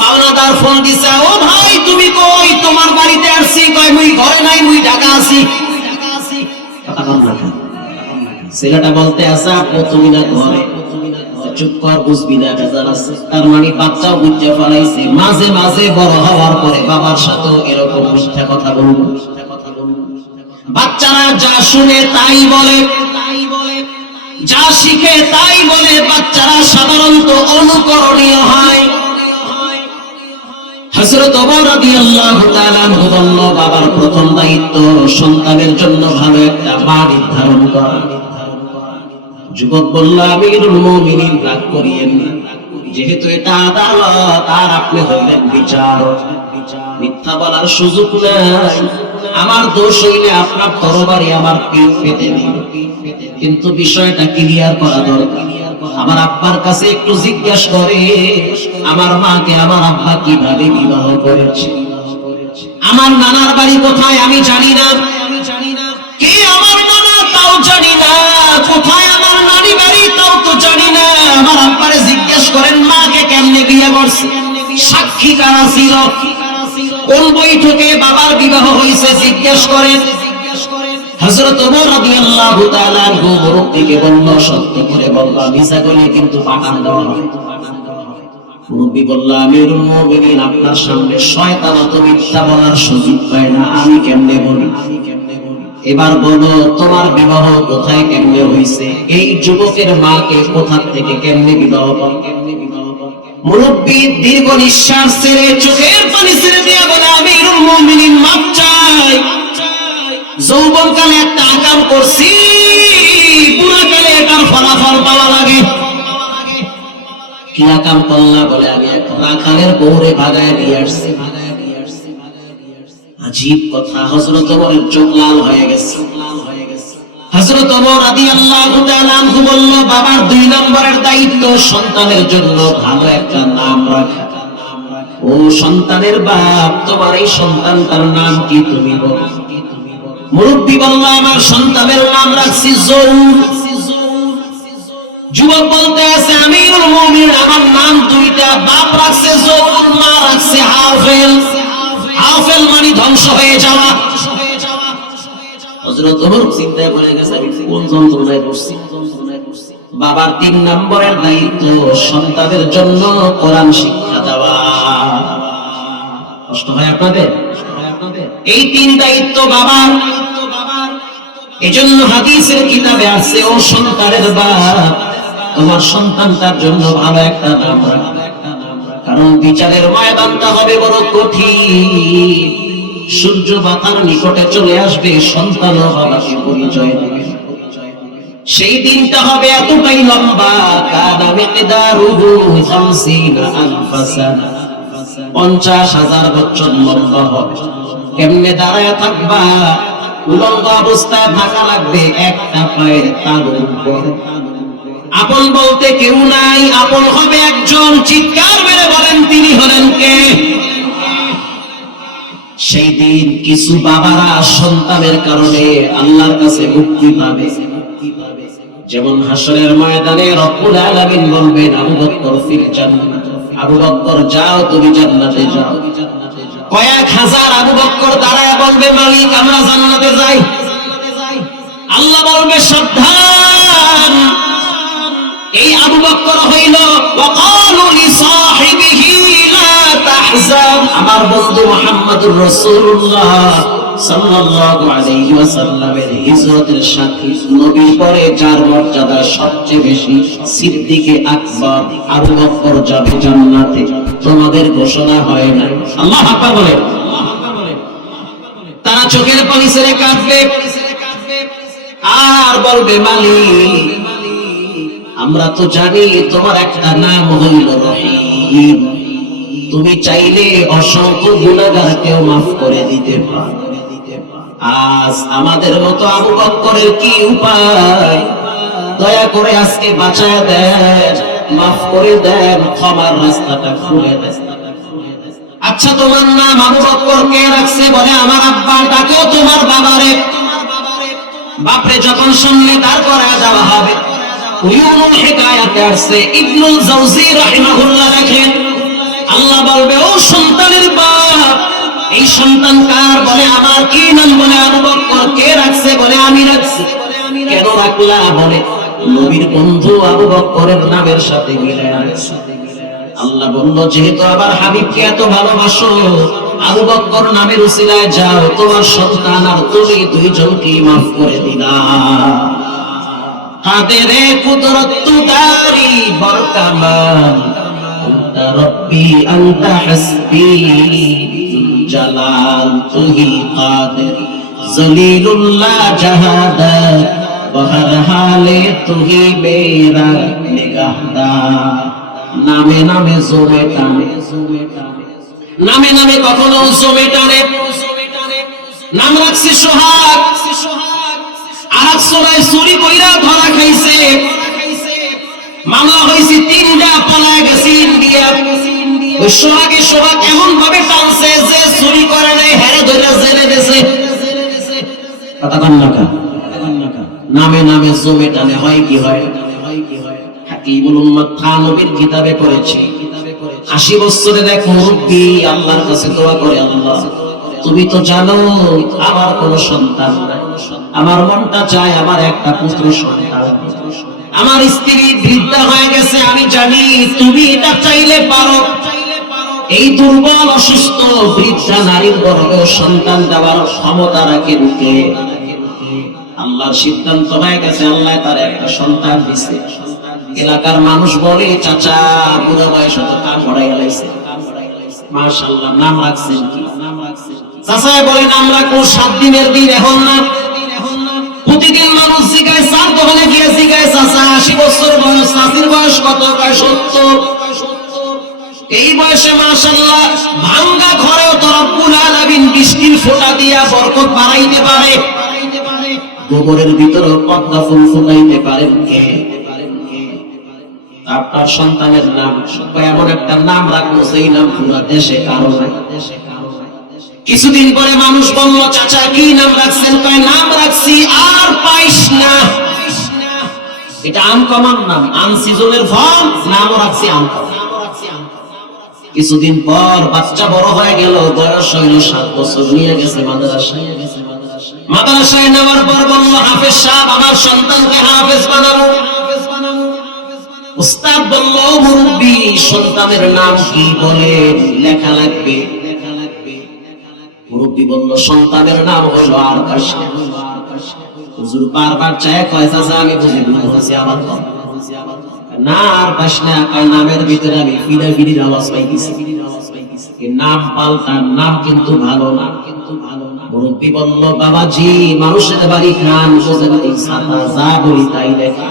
পাওনাদার ফোন দিছে, ও ভাই তুমি কই? তোমার বাড়িতে আসছি। কয় মুই ঘরে নাই, মুই ঢাকা আছি। কথা বল না। ছেলেটা বলতে আছে, আপু তুমি না ঘরে। চুপ কর, বুঝবি না, বেজার আছে। তার মানে বাচ্চাও বুঝতে ফেলাইছে। মাঝে মাঝে বড় হওয়ার পরে বাবার সাথেও এরকম মিথ্যা কথা বলবো। বাচ্চারা যা শুনে তাই বলে, যা শিখে তাই বলে। বাচ্চারা সাধারণত অনুকরণীয় হয়। হযরত ওমর রাদিয়াল্লাহু তাআলা বলল, বাবার প্রথম দায়িত্ব সন্তানের জন্য ভালো একটা মা নির্ধারণ করা। যুবক বলল, আমিরুল মুমিনিন রাগ করিয়েন না, যেহেতু এটা আদালত আর আপনি হইলেন বিচারক, মিথ্যা বলার সুযোগ নাই। আমার দোষ হইলে আপনার তরবারি আমার পিঠ পেতে দিন, কিন্তু বিষয়টা ক্লিয়ার করা দরকার। আমার আব্বার কাছে একটু জিজ্ঞাসা করে, আমার মাকে আমার আব্বা কিভাবে বিবাহ করেছে, আমার নানার বাড়ি কোথায় আমি জানি না, কে আমার নানা তাও জানি না, কোথায় আমার নানি বাড়ি তাও তো জানি না। আমার আব্বারে জিজ্ঞাসা করেন মাকে কেমনে বিয়ে করছে, সাক্ষী কারা ছিল, কোন বৈঠকে বাবার বিবাহ হয়েছে জিজ্ঞাসা করেন। হযরত ওমর রাদিয়াল্লাহু তাআলা মুরব্বিকে বলল, সত্য করে বলবা, মিছা করে কিন্তু পাঠান দেওয়া হয়। নবী বলল, আমিরুল মুমিনিন, আপনার সামনে শয়তান তো মিথ্যা বলার সুযোগ পায় না, আমি কেমনে বলি? এবার বলো, তোমার বিবাহ কোথায় কেমনে হইছে? এই যুবকের মাকে কোথা থেকে কেমনে বিবাহ করো? মুরব্বি দীর্ঘ নিঃশ্বাস ছেড়ে চোখের পানি ছেড়ে দিয়ে বলে, আমিরুল মুমিনিন, মাপ চাই। যৌবনকালে একটা আকাম করছি, বুড়াকালে এটার ফলাফল পাওয়া লাগে। কি আকাম করলা? বলে, আমি এক রাখালের বউরে ভাগায় নিয়ে আসছি। আজীব কথা, হযরত ওমরের চোখ লাল হয়ে গেছে। হযরত ওমর রাদিয়াল্লাহু তাআলা আনহু বলল, বাবার 2 নম্বরের দায়িত্ব সন্তানের জন্য ভালো একটা নাম রাখা। ও সন্তানের বাপ, তোমার এই সন্তানটার নাম কি তুমি বলো? মুরব্বি বলল, আমার সন্তানের নাম রাখছি জৌর। যুবক বলতে আছে, আমিরুল মুমিনিন, আমার নাম 2টা, বাপ রাখছে জৌর, মা রাখছে হাফেল। হাফেল মানে ধ্বংস হয়ে যাওয়া। হযরত ওমর চিন্তায় পড়ে গেছে, আমি কোন যন্ত্রণায় পড়ছি। বাবার 3 নম্বরের দায়িত্ব সন্তানের জন্য কোরআন শিক্ষা দেওয়া। কষ্ট হয় আপনাদের? এই 3 দায়িত্ব বাবার। এজন্য হাদিসের কিতাবে আছে, ও সন্তানের বাপ, তোমার সন্তানটার জন্য ভালো একটা নাম রাখো, কারণ বিচারের ময়দানটা হবে বড় কঠিন। সূর্য মাথার নিকটে চলে আসবে, সন্তানও বাবাকে পরিচয় দেবে। সেই দিনটা হবে এতটাই লম্বা, কানা মিকদারুহু 50 আলফা সানা, 50,000 বছর লম্বা হবে। কেমনে দাঁড়ায় থাকবা? উলঙ্গ অবস্থায় থাকা লাগবে, একটা পায়ের তালুর উপর। আপন বলতে কেউ নাই, আপন হবে একজন। চিৎকার মেরে বলেন, তিনি হলেন কে? সেই দিন কিছু বাবারা সন্তানের কারণে আল্লাহর কাছে মুক্তি পাবে। যেমন হাসরের ময়দানে রব্বুল আলামিন বলবেন, আবু বকর ফিল জান্নাত, আবু বকর যাও, তুমি জান্নাতে যাও। কয়েক হাজার আবু বকর দাঁড়ায় বলবে, মালিক, আমরা জান্নাতে যাই। আল্লাহ বলবে, সাবধান, এই আবু বকর হইল ওয়াকালু লিসাহিবিহি লা তাহজান, আমার বন্ধু মুহাম্মদুর রাসূলুল্লাহ সাল্লাল্লাহু আলাইহি ওয়াসাল্লামের হিজরতের সাথী। নবীর পরে যার মর্যাদা সবচেয়ে বেশি, সিদ্দিকে আকবর আবু বকর যাবে জান্নাতে। তোমাদের ঘোষণা হয় না? আল্লাহু আকবার বলে। তারা চোখের পানি ছেড়ে কাঁদবে আর বলবে, মালিক, আমরা তো জানি তোমার একটা নাম হইল রহিম, তুমি চাইলে অসংখ্য গুনাহগারকেও মাফ করে দিতে পারো। আজ আমাদের মতো আবু বকরের কি উপায়? দয়া করে আজকে বাঁচায় দেন, মাফ করে দেন, ক্ষমার রাস্তাটা খুলে দেন। আচ্ছা, তোমার নাম আবু বকর কে রাখছে? বলে, আমার আব্বা। ডাকো তোমার বাবারে। বাপরে যখন শুনলে দাঁড় করায় দেওয়া হবে। উয়ুনুল হিকায়াতে আসছে, ইবনুল জাওজি রাহিমাহুল্লাহ লেখেন, আল্লাহ বলবে, ও সন্তানের বাপ, এই সন্তান কার? বলে, আমার। কি নাম? বলে, আবু বকর। কে রাখছে? বলে, আমি রাখছি। কেন রাখলা? বলে, নবীর বন্ধু আবু বকরের নামের সাথে মিলে রাখছে। আল্লাহ বলল, যেহেতু আবার হাবিবকে এত ভালোবাসো, আবু বকর নামের উসিলায় যাও, তোমার সন্তান আর তুমি 2 জনকে মাফ করে দিলা। কাদেরে কুদরত তুদারি বরকামান, আনতা রব্বি আনতা হাসবি, জালাল তুহি কাদের, জলিলুল্লাহ জাহাদাত, বহর হালে তুহি মেরা নিগাহদার। নামে নামে জমে টানে, নামে নামে কখনো জমে টানে। নাম রাখছে সোহাগ, আর সোনায় চুরি কইরা ধরা খাইছে, মামলা হয়েছে 3টা, পলায় গেছে ইন্ডিয়া। ওই সোহাগে সোহাগ এমন ভাবে টানছে যে চুরি করে নাই, হেরে ধরে জেলে দিয়েছে। নামে নামে জমে টানে। হয় কি হয়? হাকিমুল উম্মাত থানবীর কিতাবে পড়েছে, 80 বছরের এক মুরব্বী আল্লাহর কাছে দোয়া করে, আল্লাহ, তুমি তো জানো আমার কোনো সন্তান নাই, আমার মনটা চায় আমার একটা পুত্র সন্তান। আমার স্ত্রী বৃদ্ধা হয়ে গেছে, আমি জানি তুমি এটা চাইলে পারো। এই দুর্বল অসুস্থ বৃদ্ধা নারীর গর্ভে সন্তান দেওয়ার ক্ষমতা রাখে কে? আল্লাহর সিদ্ধান্ত হয়ে গেছে, আল্লাহ তার একটা সন্তান দিছে। এলাকার মানুষ বলে, চাচা বুড়া বয়সে তো কাম হড়াই গেছে, মাশাআল্লাহ নাম রাখছেন কি? চাচা বলে নাম রাখবো 7 দিনের দিন, এখন না। প্রতিদিন মানুষ জিজ্ঞাসা, স্যার দোকানে গিয়ে জিজ্ঞাসা, চাচা 80 বছর বয়স, চাচির বয়স কত? কয় 70। এই বয়সে মাশাআল্লাহ ভাঙ্গা ঘরেও তো রব্বুল আলামিন বৃষ্টির ফোঁটা দিয়া বরকত বাড়াইতে পারে। গোবরের ভিতরে পদ্মা ফুল ফুটাইতে পারেন কে? আপনার সন্তানের নাম এমন একটা নাম রাখবো, সেই নাম পুরো দেশে কারো নাই। কিছুদিন পরে মানুষ বলল, চাচা কি নাম রাখছেন? কয় নাম রাখছি আর পাইস না। এটা আনকমন নাম, আনসিজনের ফল, নামও রাখছি আনকমন। কিছুদিন পর বাচ্চা বড় হয়ে গেল, বয়স হইল 7 বছর, নিয়ে গেছে মাদ্রাসায়। মাদ্রাসায় নেওয়ার পর বলল, হাফেজ সাহেব আমার সন্তানকে হাফেজ বানাবো। উস্তাদ বলল, মুরব্বি সন্তানের নাম কি বলে লেখা লাগবে? মুরব্বি বলল, সন্তানের নাম হলো আরকাশ। হুজুর বারবার চায়, কয় চাচা আমি বুঝি বলছি আমার কথা না, আর পাস না। নামের ভিতরে আমি ফিডাফিডির আওয়াজ পাইতেছি। নাম পাল্টান, নাম কিন্তু ভালো না। মুরব্বি বলল, বাবাজি মানুষের বাড়ি খান, যা বলি তাই লেখা।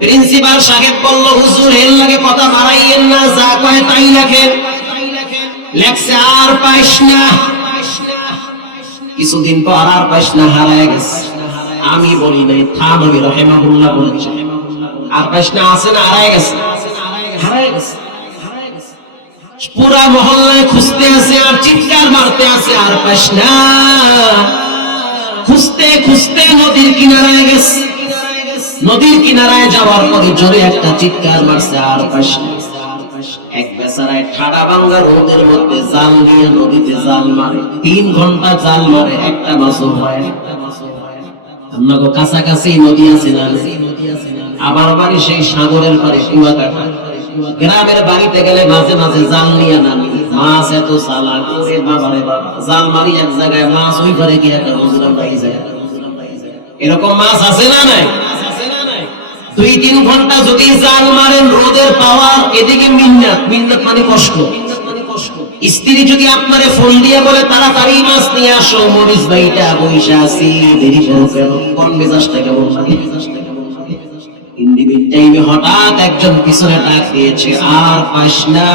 প্রিন্সিপাল সাহেব বলল, হুজুর এর লাগে কথা বাড়াইয়েন না, যা কয় তাই লেখেন। লেখছে আর পাইস না। কিছুদিন পর আর পাইস না হারায় গেছে। আমি বলি নাই, থানবী রাহিমাহুল্লাহ বলেছেন আর পাইস না আছে না, হারায় গেছে, হারায় গেছে। পুরা মহল্লায় খুঁজতে আছে আর চিৎকার মারতে আছে, আর পাইস না। খুঁজতে খুঁজতে নদীর কিনারায় গেছে। নদীর কিনারায় যাওয়ার পরে জোরে একটা চিৎকার মারছে, আর পাইস না। এক বেচারায় ঠাডা ভাঙ্গা রোদের মধ্যে জাল নিয়ে নদীতে জাল মারে, 3 ঘন্টা জাল মারে, একটা মাছও হয় না। আপনাকে কাছাকাছি নদী আছে না? আবার বাড়ি সেই সাগরের পারে কুয়াকাটা। গ্রামের বাড়িতে গেলে মাঝে মাঝে জাল নিয়ে নামি, মাছ এত চালাক ওরে বাবা রে বাবা, জাল মারি এক জায়গায়, মাছ ওই পারে গিয়ে একটা বুঝলাম পাই যায়। এরকম মাছ আছে না নাই? 2-3 ঘন্টা যদি জাল মারেন, রোদের পাওয়ার, এদিকে মিন্নাত, মিন্নাত মানে কষ্ট। স্ত্রী যদি আপনারে ফোন দিয়ে বলে তাড়াতাড়ি মাছ নিয়ে আসো, মরিস ভাইটা বইসা আছি, দেরি করো কেন, কোন মেজাজটা কেমন থাকে? ইন্দিবির টাইমে হঠাৎ একজন পিছনে ডাক দিয়েছে, আর পাস না।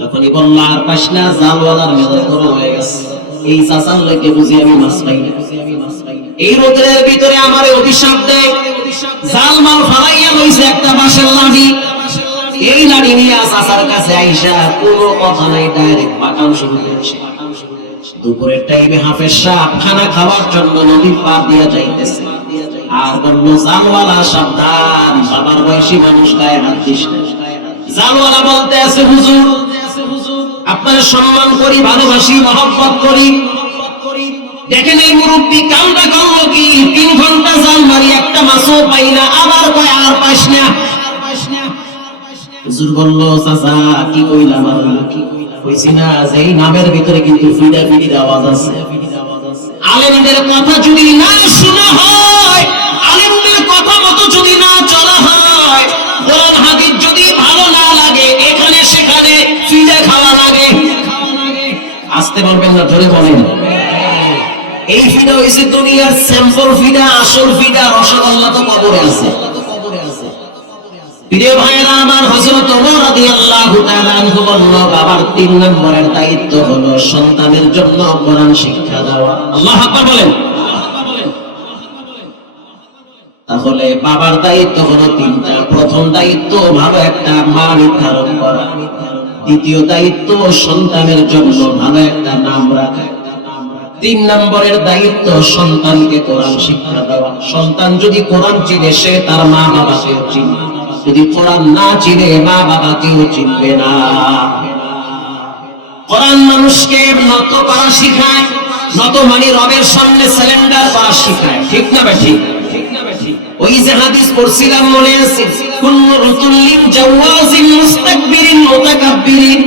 যখনই বলল আর পাস না, জালওয়ালার মেজাজ গরম হয়ে গেছে। এই চাচার লোকে বুঝি আমি মাছ পাই না। এই রোদের ভিতরে আমারে অভিশাপ দেয়, জাল মাল ফালাইয়া লইছে একটা বাঁশের লাঠি। এই লাঠি নিয়ে চাচার কাছে আইসা কোনো কথা নাই, ডাইরেক্ট পাকান শুরু করেছে। দুপুরের টাইমে হাফেজ সাহেব খানা খাওয়ার জন্য নদীর পার দিয়ে যাইতেছে, আর বলল, জালওয়ালা সাবধান, বাবার বয়সী মানুষ গায়ে হাত দিস না। জালওয়ালা বলতে আছে, হুজুর আপনার সম্মান করি, ভালোবাসি, মহব্বত করি। দেখেন এই মুরব্বী কামটা করলো কি, 3 ঘন্টা জাল মারি, একটা মাছও পাই না, আবার কয় আর পাইস না। হুজুর বলল, চাচা কি কইলাম? আর কইছি না যে এই নামের ভিতরে কিন্তু ফিডাফিডির আওয়াজ আছে। আলেমদের কথা যদি না শোনা হয়, আলেমদের কথা মতো যদি না চলা হয়, কোরআন হাদিস যদি ভালো না লাগে, এখানে সেখানে ফিডা খাওয়া লাগে। আসতে বলবেন না, জোরে বলেন। এই ফিডা হইছে দুনিয়ার স্যাম্পল ফিডা, আসল ফিডা রসগোল্লা তো কবরে আছে। প্রিয় ভাইরা আমার, হযরত ওমর রাদিয়াল্লাহু তাআলা আনহু বলল, বাবার 3 নম্বরের দায়িত্ব হলো সন্তানের জন্য কোরআন শিক্ষা দেওয়া। আল্লাহু আকবার বলেন। তাহলে বাবার দায়িত্ব হলো 3টা। প্রথম দায়িত্ব ভালো একটা মা নির্ধারণ করা। দ্বিতীয় দায়িত্ব সন্তানের জন্য ভালো একটা নাম রাখা। 3 নম্বরের দায়িত্ব সন্তানকে কোরআন শিক্ষা দেওয়া। সন্তান যদি কোরআন চিনে, সে তার মা বাবাকেও চিনবে। যদি কোরআন না চিনে, মা বাবাকেও চিনবে না। কোরআন মানুষকে নত করা শিখায়, নত মানে রবের সামনে সারেন্ডার করা শিখায়, ঠিক না বেঠিক? ওই যে হাদিস পড়ছিলাম মনে আছে, কুল্লু উতুল্লিন জাওয়াজিন মুস্তাকবিরিন মুতাকাব্বিরিন,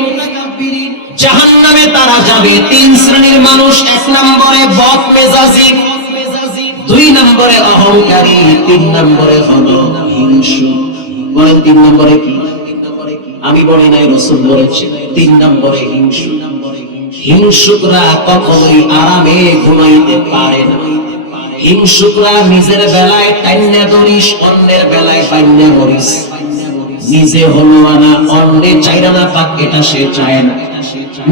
জাহান্নামে তারা যাবে তিন শ্রেণীর মানুষ। এক নম্বরে বদ মেজাজি, দুই নম্বরে অহংকারী, তিন নম্বরে হলো হিংসুক। বলেন তিন নম্বরে কি? আমি বলি নাই, রাসূল বলেছেন তিন নম্বরে হিংসুক। হিংসুকরা কখনোই আরামে ঘুমাইতে পারে না। হিংসুকরা নিজের বেলায় টাইন্না ধরিস, অন্যের বেলায় পাইন্না ধরিস। নিজে হলো না, অন্যে চাইরা না পাক, এটা সে চায় না।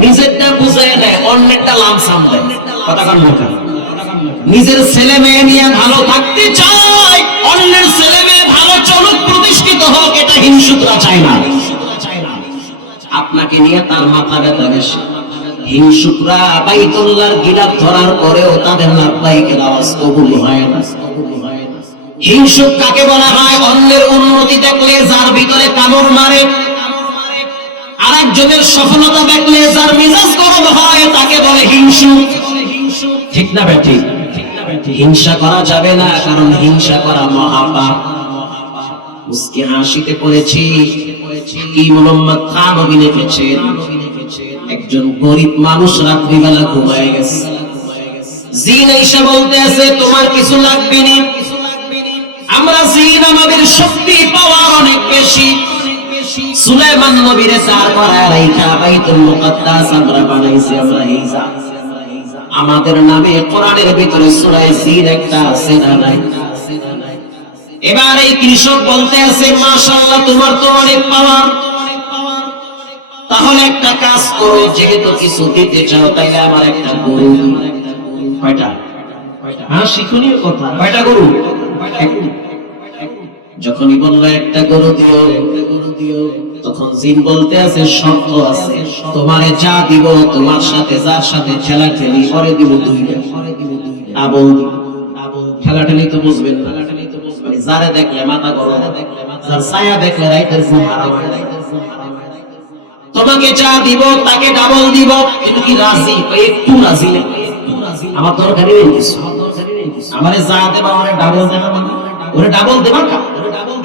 নিজেরটা বুঝায় নেয়, অন্যেরটা লামসাম দেয়। কথা কান মুখা। নিজের ছেলে মেয়ে নিয়ে ভালো থাকতে চায়, অন্যের ছেলে মেয়ে ভালো চলুক, প্রতিষ্ঠিত হোক, এটা হিংসুকরা চায় না। আপনাকে নিয়ে তার মাথা ব্যথা বেশি। হিংসুকরা বাইতুল্লাহর গিলাফ ধরার পরেও তাদের লাব্বাইকের আওয়াজ কবুল হয় না। হিংসুক কাকে বলা হয়? অন্যের উন্নতি দেখলে যার ভিতরে কামড় মারে, আরেকজনের সফলতা দেখলে যার মেজাজ গরম হয়, তাকে বলে হিংসুক। ঠিক না বেঠিক? হিংসা করা যাবে না, কারণ হিংসা করা মহাপাপ। মুস্কি হাসিতে পড়েছি, কি মোহাম্মদ খান লিখেছেন, একজন গরিব মানুষ রাত্রিবেলা ঘুমায় গেছে। জিন এসে বলতে আছে তোমার কিছু লাগবে না। আমরা জিন আমাদের শক্তি পাওয়ার অনেক বেশি। সুলাইমান নবীর চার করায় রাইখা বাইতুল মুকাদ্দাস আমরা বানাইছি। আমরা হিজা আমাদের নামে কোরআনের ভিতরে সূরা জিন একটা আছে না নাই? এবার এই কৃষক বলতে আছে মাশাআল্লাহ তোমার তো অনেক পাওয়ার, তাহলে একটা কাজ করো, যেহেতু কিছু দিতে চাও তাইলে আমার একটা গরু। কয়টা? হ্যাঁ, শিক্ষণীয় কথা। কয়টা গরু? যখনই বললো একটা গরু দিও, তখন জিন বলতে আছে শর্ত আছে, তোমারে যা দিব, তোমার সাথে যার সাথে খেলা খেলি করে দিব দুইটা। আবল খেলাটালি তো বুঝবেন না, যারে দেখলে মাথা গরম, যার ছায়া দেখলে রাইতের ঘুম হারাম হয়। তোমাকে যা দিব তাকে ডাবল দিব, কিন্তু কি রাজি? একটু রাজি না, আমার দরকারি নেই কিছু। আমারে যা দেবা আমারে ডাবল দেবা, মানে ওরে ডাবল দেবা কা?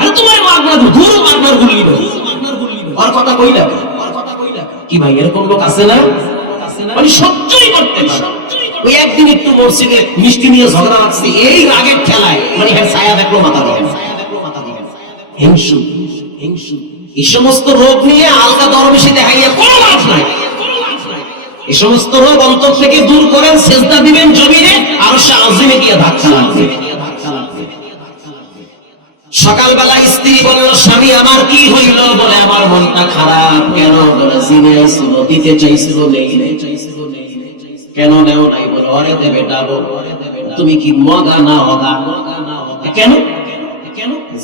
আরে তোমার মাগনা গরু মাগনার গুলি ওর কথা কইলা কি ভাই? এরকম লোক আছে না, মানে সহ্যই করতে পারে। ওই একদিন একটু মসজিদে মিষ্টি নিয়ে ঝগড়া লাগছে, এই রাগের ঠেলায় মানে ছায়া দেখলো মাথা গরম। হিংসুক, হিংসুক। এই সমস্ত রোগ নিয়ে আলগা দরবেশি দেখাইয়া কোনো লাভ নাই। এই সমস্ত রোগ অন্তর থেকে দূর করেন, সেজদা দিবেন জমিনে, আরশে আজিমে গিয়ে ধাক্কা লাগবে। সকালবেলা স্ত্রী বলল স্বামী আমার কি হইল? বলে আমার মনটা খারাপ। কেন? বলে জিনে ছিল, দিতে চাইছিল নেই। কেন নেও নাই? বলে ওরে দেবে ডাবল। তুমি কি মগা না অগা? কেন?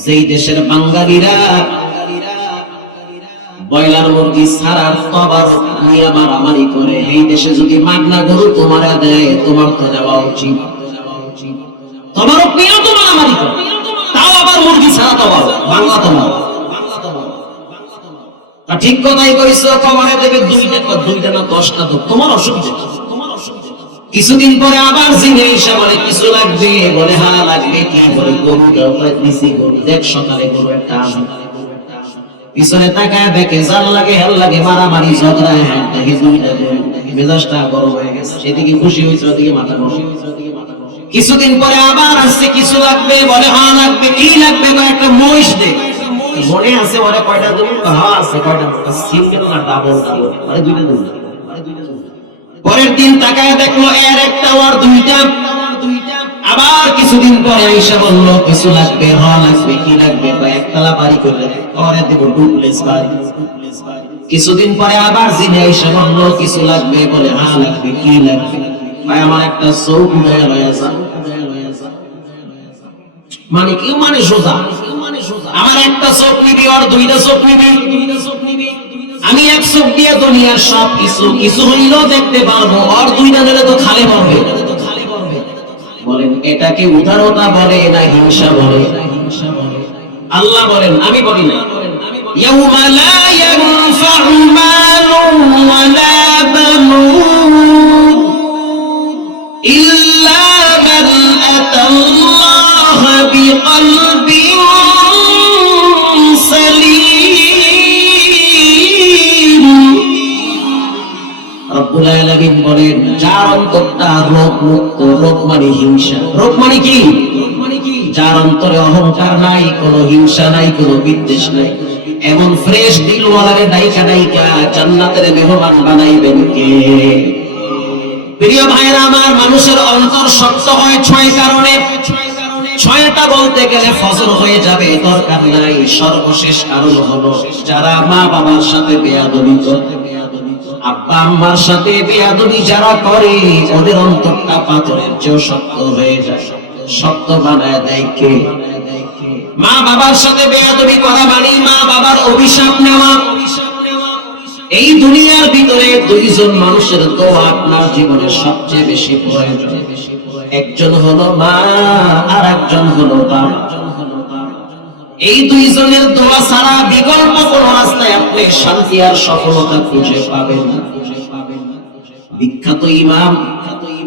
যেই দেশের বাঙালিরা বয়লার মুরগি ছাড়ার তবার নিয়ে মারামারি করে, এই দেশে যদি মাগনা গরু তোমার দেয়, তোমার তো দেওয়া উচিত। তোমারও পেয়েও তো মারামারি করে, তাও আবার মুরগি ছাড়া তবার, বাংলা তোমার। ঠিক কথাই কইছো, তোমারে দেবে দুইটা না 10টা, তো তোমার অসুবিধা। কিছুদিন পরে আবার জিনে এসে বলে কিছু লাগবে, বলে হ্যাঁ লাগবে। কি? বলে গরু দাও। দিছি গরু, দেখ সকালে গরু একটা আসে। পিছনে তাকায় দেখে জাল লাগে, হেল লাগে, মারামারি ঝগড়া, দেখে দুইটা গরু, মেজাজটা গরম হয়ে গেছে। সেদিকে খুশি হয়েছে, ওদিকে মাথা গরম। কিছুদিন পরে আবার আসছে কিছু লাগবে, বলে হ্যাঁ লাগবে। কি লাগবে? একটা মহিষ দে। মনে আছে ওরে কয়টা গরু? হ্যাঁ আছে। কয়টা? সিঙ্গেল না ডাবল? মানে দুইটা গরু। পরের দিন তাকায় দেখলো এর একটা আর দুইটা। আবার কিছুদিন পরে আয়েশা বলল কিছু লাগবে। হ্যাঁ লাগবে। কি লাগবে? একতলা বাড়ি করলে ওরে দেব ডুপ্লেক্স বাড়ি। কিছুদিন পরে আবার জিনে আয়েশা বলল কিছু লাগবে, বলে হ্যাঁ লাগবে। কি লাগবে? ভাই আমার একটা চৌক উড়াইয়া লয়া যা। মানে কি? মানে সোজা, আমার একটা চোখ নিবি, আর দুইটা চোখ নিবি। আমি এক চোখ দিয়ে দুনিয়ার সব কিছু, কিছু হইলেও দেখতে পারবো, আর দুইটা দিলে তো খালে পড়বে। বলেন এটাকে উদারতা বলে না হিংসা বলে? আল্লাহ বলেন, আমি বলি না। ইয়াউমা লা ইয়ানফাউ মালুন ওয়ালা বানুন ইল্লা মান আতাল্লাহ বিকলবিন অন্তরটা রোগ মুক্ত। রোগ মানে হিংসা। রোগ মানে কি? যার অন্তরে অহংকার নাই, কোনো হিংসা নাই, কোনো বিদ্বেষ নাই, এমন ফ্রেশ দিলওয়ালারে ডাইকা ডাইকা জান্নাতের মেহমান বানাইবেন কে? প্রিয় ভাইরা আমার, মানুষের অন্তর শক্ত হয় 6 কারণে। 6টা বলতে গেলে ফজর হয়ে যাবে, দরকার নাই। সর্বশেষ কারণ হলো যারা মা বাবার সাথে বেয়াদবি করে, আব্বা আম্মার সাথে বেয়াদবি যারা করে, ওদের অন্তরটা পাথরের চেয়েও শক্ত হয়ে যায়। শক্ত বানায় দেয় কে? মা বাবার সাথে বেয়াদবি করা মানে মা বাবার অভিশাপ নেওয়া। এই দুনিয়ার ভিতরে 2 জন মানুষের দোয়া আপনার জীবনে সবচেয়ে বেশি প্রয়োজন। একজন হলো মা, আর একজন হলো বাবা। এই 2 জনের দোয়া ছাড়া বিকল্প কোনো রাস্তায় আপনি শান্তি আর সফলতা খুঁজে পাবেন না। বিখ্যাত ইমাম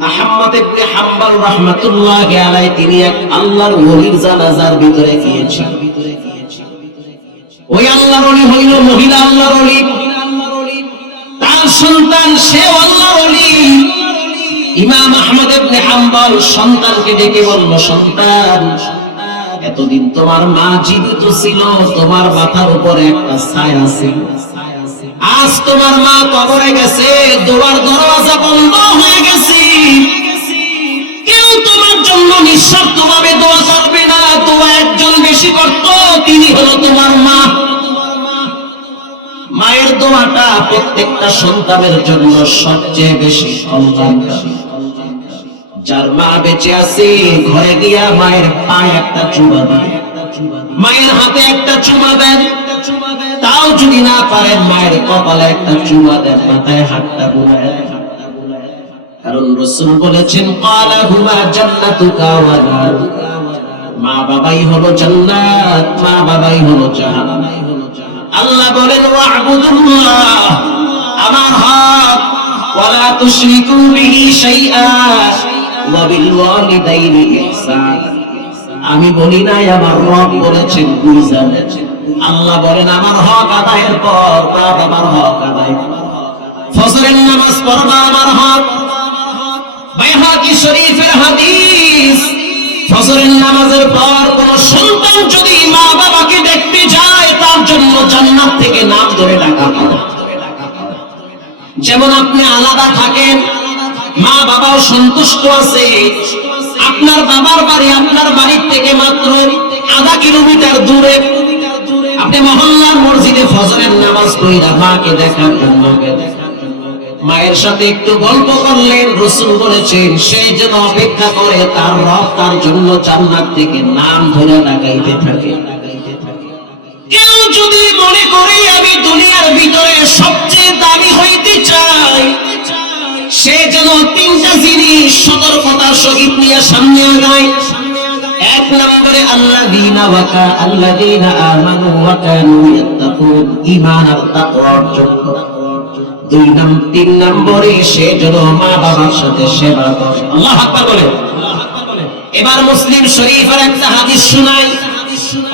আহমদ ইবনে হাম্বল রাহমাতুল্লাহি আলাইহি তিনি এক আল্লাহর ওলির জানাজার ভিতরে গিয়েছেন। ওই আল্লাহর ওলি হইল মহিলা আল্লাহর ওলি, তার সন্তান সে আল্লাহর ওলি। ইমাম আহমদ ইবনে হাম্বল সন্তানকে ডেকে বলল, সন্তান, এতদিন তোমার মা জীবিত ছিল, তোমার মাথার উপরে একটা ছায়া ছিল। আজ তোমার মা কবরে গেছে, দোয়ার দরওয়াজা বন্ধ হয়ে গেছে, কেউ তোমার জন্য নিঃস্বার্থভাবে দোয়া করবে না। দোয়া একজন বেশি করত, তিনি হলো তোমার মা। মায়ের দোয়াটা প্রত্যেকটা সন্তানের জন্য সবচেয়ে বেশি কল্যাণকারী। যার মা বেঁচে আছে, ঘরে গিয়া মায়ের পায়ে একটা চুমা দেন, মায়ের হাতে একটা চুমা দেন। তাও যদি না পারেন, মায়ের কপালে একটা চুমা দেন, মাথায় হাতটা বুলায় দেন। কারণ রাসূল বলেছেন, ক্বালা হুমা জান্নাতুকা ওয়া নারুকা। মা বাবাই হলো জান্নাত, মা বাবাই হলো জাহান্নাম। আল্লাহ বলেন, ওয়া'বুদুল্লাহ, আমার হক, ওয়ালা তুশরিকু বিহি শাইআ ওয়া বিল ওয়ালিদাইনি ইহসানা। আমি বলি নাই, আমার রব বলেছেন, বুঝান। আল্লাহ বলেন, আমার হক আদায়ের পর মা বাবার হক আদায়। ফজরের নামাজ পড়বা আমার হক। বাইহাকি শরীফের হাদিস, ফজরের নামাজের পর কোন সন্তান যদি মা বাবাকে দেখতে যায়, তার জন্য জান্নাত থেকে নাম ধরে ডাকা হবে। যেমন আপনি আলাদা থাকেন, মা বাবাও সন্তুষ্ট আছে। আপনার বাবার বাড়ি আপনার বাড়ির থেকে মাত্র আধা কিলোমিটার দূরে। আপনি মহল্লার মসজিদে ফজরের নামাজ পড়া মাকে দেখার জন্য গেলেন, মায়ের সাথে একটু গল্প করলেন। রাসূল বলেছেন, সে যেন অপেক্ষা করে, তার রব তার জন্য জান্নাত থেকে নাম ধরে ডাকাইতে থাকে। কেউ যদি মনে করে আমি দুনিয়ার ভিতরে সবচেয়ে দামি হইতে চাই, সে যেন 3টা জিনিস সতর্কতার সহিত নিয়ে সামনে আগায়। 1 নম্বরে আল্লাযীনা আমানু ওয়া কানু ইয়াত্তাকুন, ঈমান আর তাকওয়া অর্জন করে। 3 নম্বরে সে যেন মা বাবার সাথে সেবা করে। আল্লাহু আকবার বলে। এবার মুসলিম শরীফের একটা হাদিস শোনাই।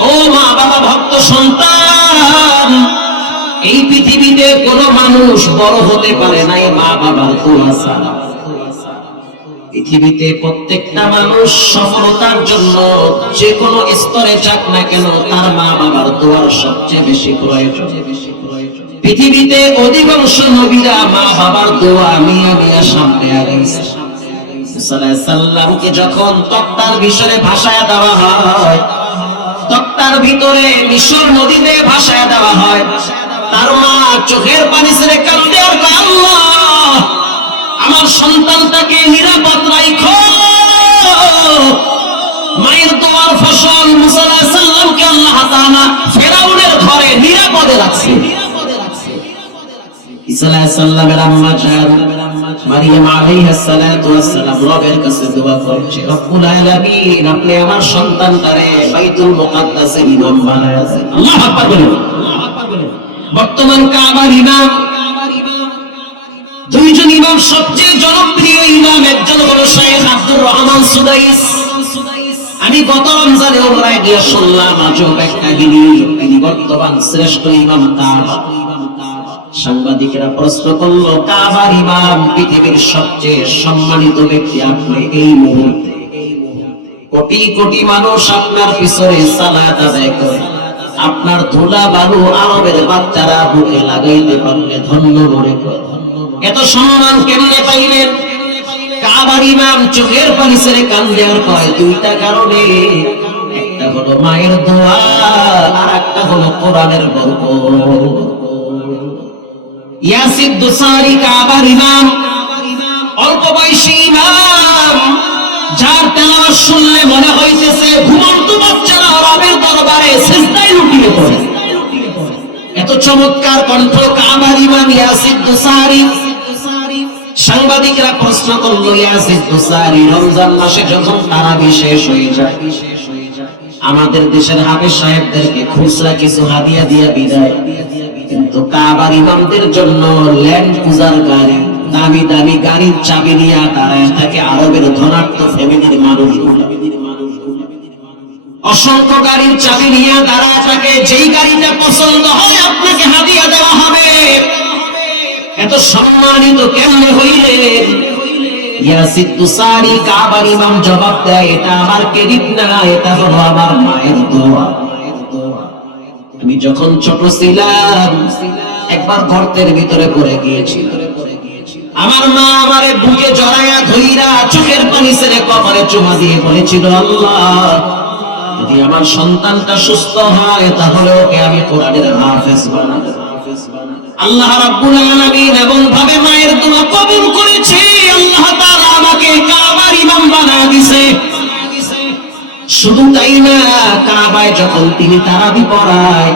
ও মা বাবা ভক্ত সন্তান, এই পৃথিবীতে কোন মানুষ বড় হতে পারে নাই মা বাবার দোয়া ছাড়া। পৃথিবীতে প্রত্যেকটা মানুষ সফলতার জন্য যে কোনো স্তরে যাক না কেন, তার মা বাবার দোয়ার সবচেয়ে বেশি প্রয়োজন। পৃথিবীতে অধিকাংশ নবীরা মা বাবার দোয়া মিয়া সামনে আগাইছে। মুসা আলাইহিস সালামকে যখন তক্তার ভিতরে ভাসায় দেওয়া হয়, তক্তার ভিতরে মিশর নদীতে ভাসায় দেওয়া হয়, তার মা চোখের পানি ছেড়ে কাঁদে আর কয়, আল্লাহ, আমার সন্তানটাকে নিরাপদ রাখো। মায়ের দোয়ার ফসল মুসা আলাইহিস সালামকে আল্লাহ তাআলা ফেরাউনের ঘরে নিরাপদে রাখছে। ঈসা আলাইহিস সালামের আম্মা জান মারিয়াম আলাইহিস সালাতু ওয়াস সালাম রবের কাছে দোয়া করছে, রব্বুল আলামিন, আপনি আমার সন্তানটারে বাইতুল মুকাদ্দাসে ইমাম বানায় দেন। আল্লাহু আকবার বলেন। বর্তমান কাবার ইমাম, 2 জন ইমাম, সবচেয়ে জনপ্রিয় ইমাম একজন হলো শেখ আব্দুর রহমান সুদাইস। আমি গত রমজানে ওমরায় গিয়ে শুনলাম আজব একটা জিনিস, তিনি বর্তমান শ্রেষ্ঠ ইমাম কাবা। সাংবাদিকেরা প্রশ্ন করলো, কাবার ইমাম, পৃথিবীর সবচেয়ে সম্মানিত ব্যক্তি আপনি, এই মুহূর্তে কোটি কোটি মানুষ আপনার পিছনে সালাত আদায় করে, আপনার ধুলা বালু আরবের বাচ্চারা বুকে লাগাইতে পারলে ধন্য মনে করে, এত সম্মান কেমনে পাইলেন? কাবার ইমাম চোখের পানি ছেড়ে কান্দে আর কয়, দুইটা কারণে, একটা হলো মায়ের দোয়া, আর একটা হলো কোরআনের বরকত। ইয়াসিদ দুসারি কাবার ইমাম, অল্প বয়সী ইমাম, যার তেলাওয়াত শুনলে মনে হইতেছে ঘুমন্ত বাচ্চারা রবের দরবারে সিজদায় লুটিয়ে পড়ে। এত চমৎকার কণ্ঠ কাবার ইমাম ইয়াসিদ দুসারি। সাংবাদিকরা প্রশ্ন করলো, ইয়াসিদ দুসারি, রমজান মাসে যখন তারাবি শেষ হয়ে যায়, আমাদের দেশের হাফেজ সাহেবদেরকে খুচরা কিছু হাদিয়া দিয়া বিদায়, কিন্তু কাবার ইমামদের জন্য ল্যান্ড ক্রুজার গাড়ি, দামি দামি গাড়ির চাবি নিয়ে দাঁড়ায় থাকে আরবের ধনাঢ্য ফ্যামিলির মানুষগুলো। অসংখ্য গাড়ির চাবি নিয়ে দাঁড়ায় থাকে, যেই গাড়িটা পছন্দ হয় আপনাকে হাদিয়া দেওয়া হবে। এত সম্মানিত কেমনে হইলেন? ইয়াসিদ দুসারি কাবার ইমাম জবাব দেয়, এটা আমার ক্রেডিট না, এটা হলো আমার মায়ের দোয়া। আমি যখন ছোট ছিলাম একবার গর্তের ভিতরে পড়ে গিয়েছিল, আমার মা আমারে বুকে জড়াইয়া ধইরা চোখের পানি ছেড়ে কপালে চুমা দিয়ে বলেছিল, আল্লাহ, যদি আমার সন্তানটা সুস্থ হয় তাহলে ওকে আমি কোরআনের হাফেজ বানাবো। আল্লাহ রাব্বুল আলামিন এমন ভাবে মায়ের দোয়া কবুল করেছে, আল্লাহ তাআলা আমাকে কাবার ইমাম বানায় দিয়েছে। শুধু তাই না, কাবায় যখন তিনি তারাবি পড়ায়,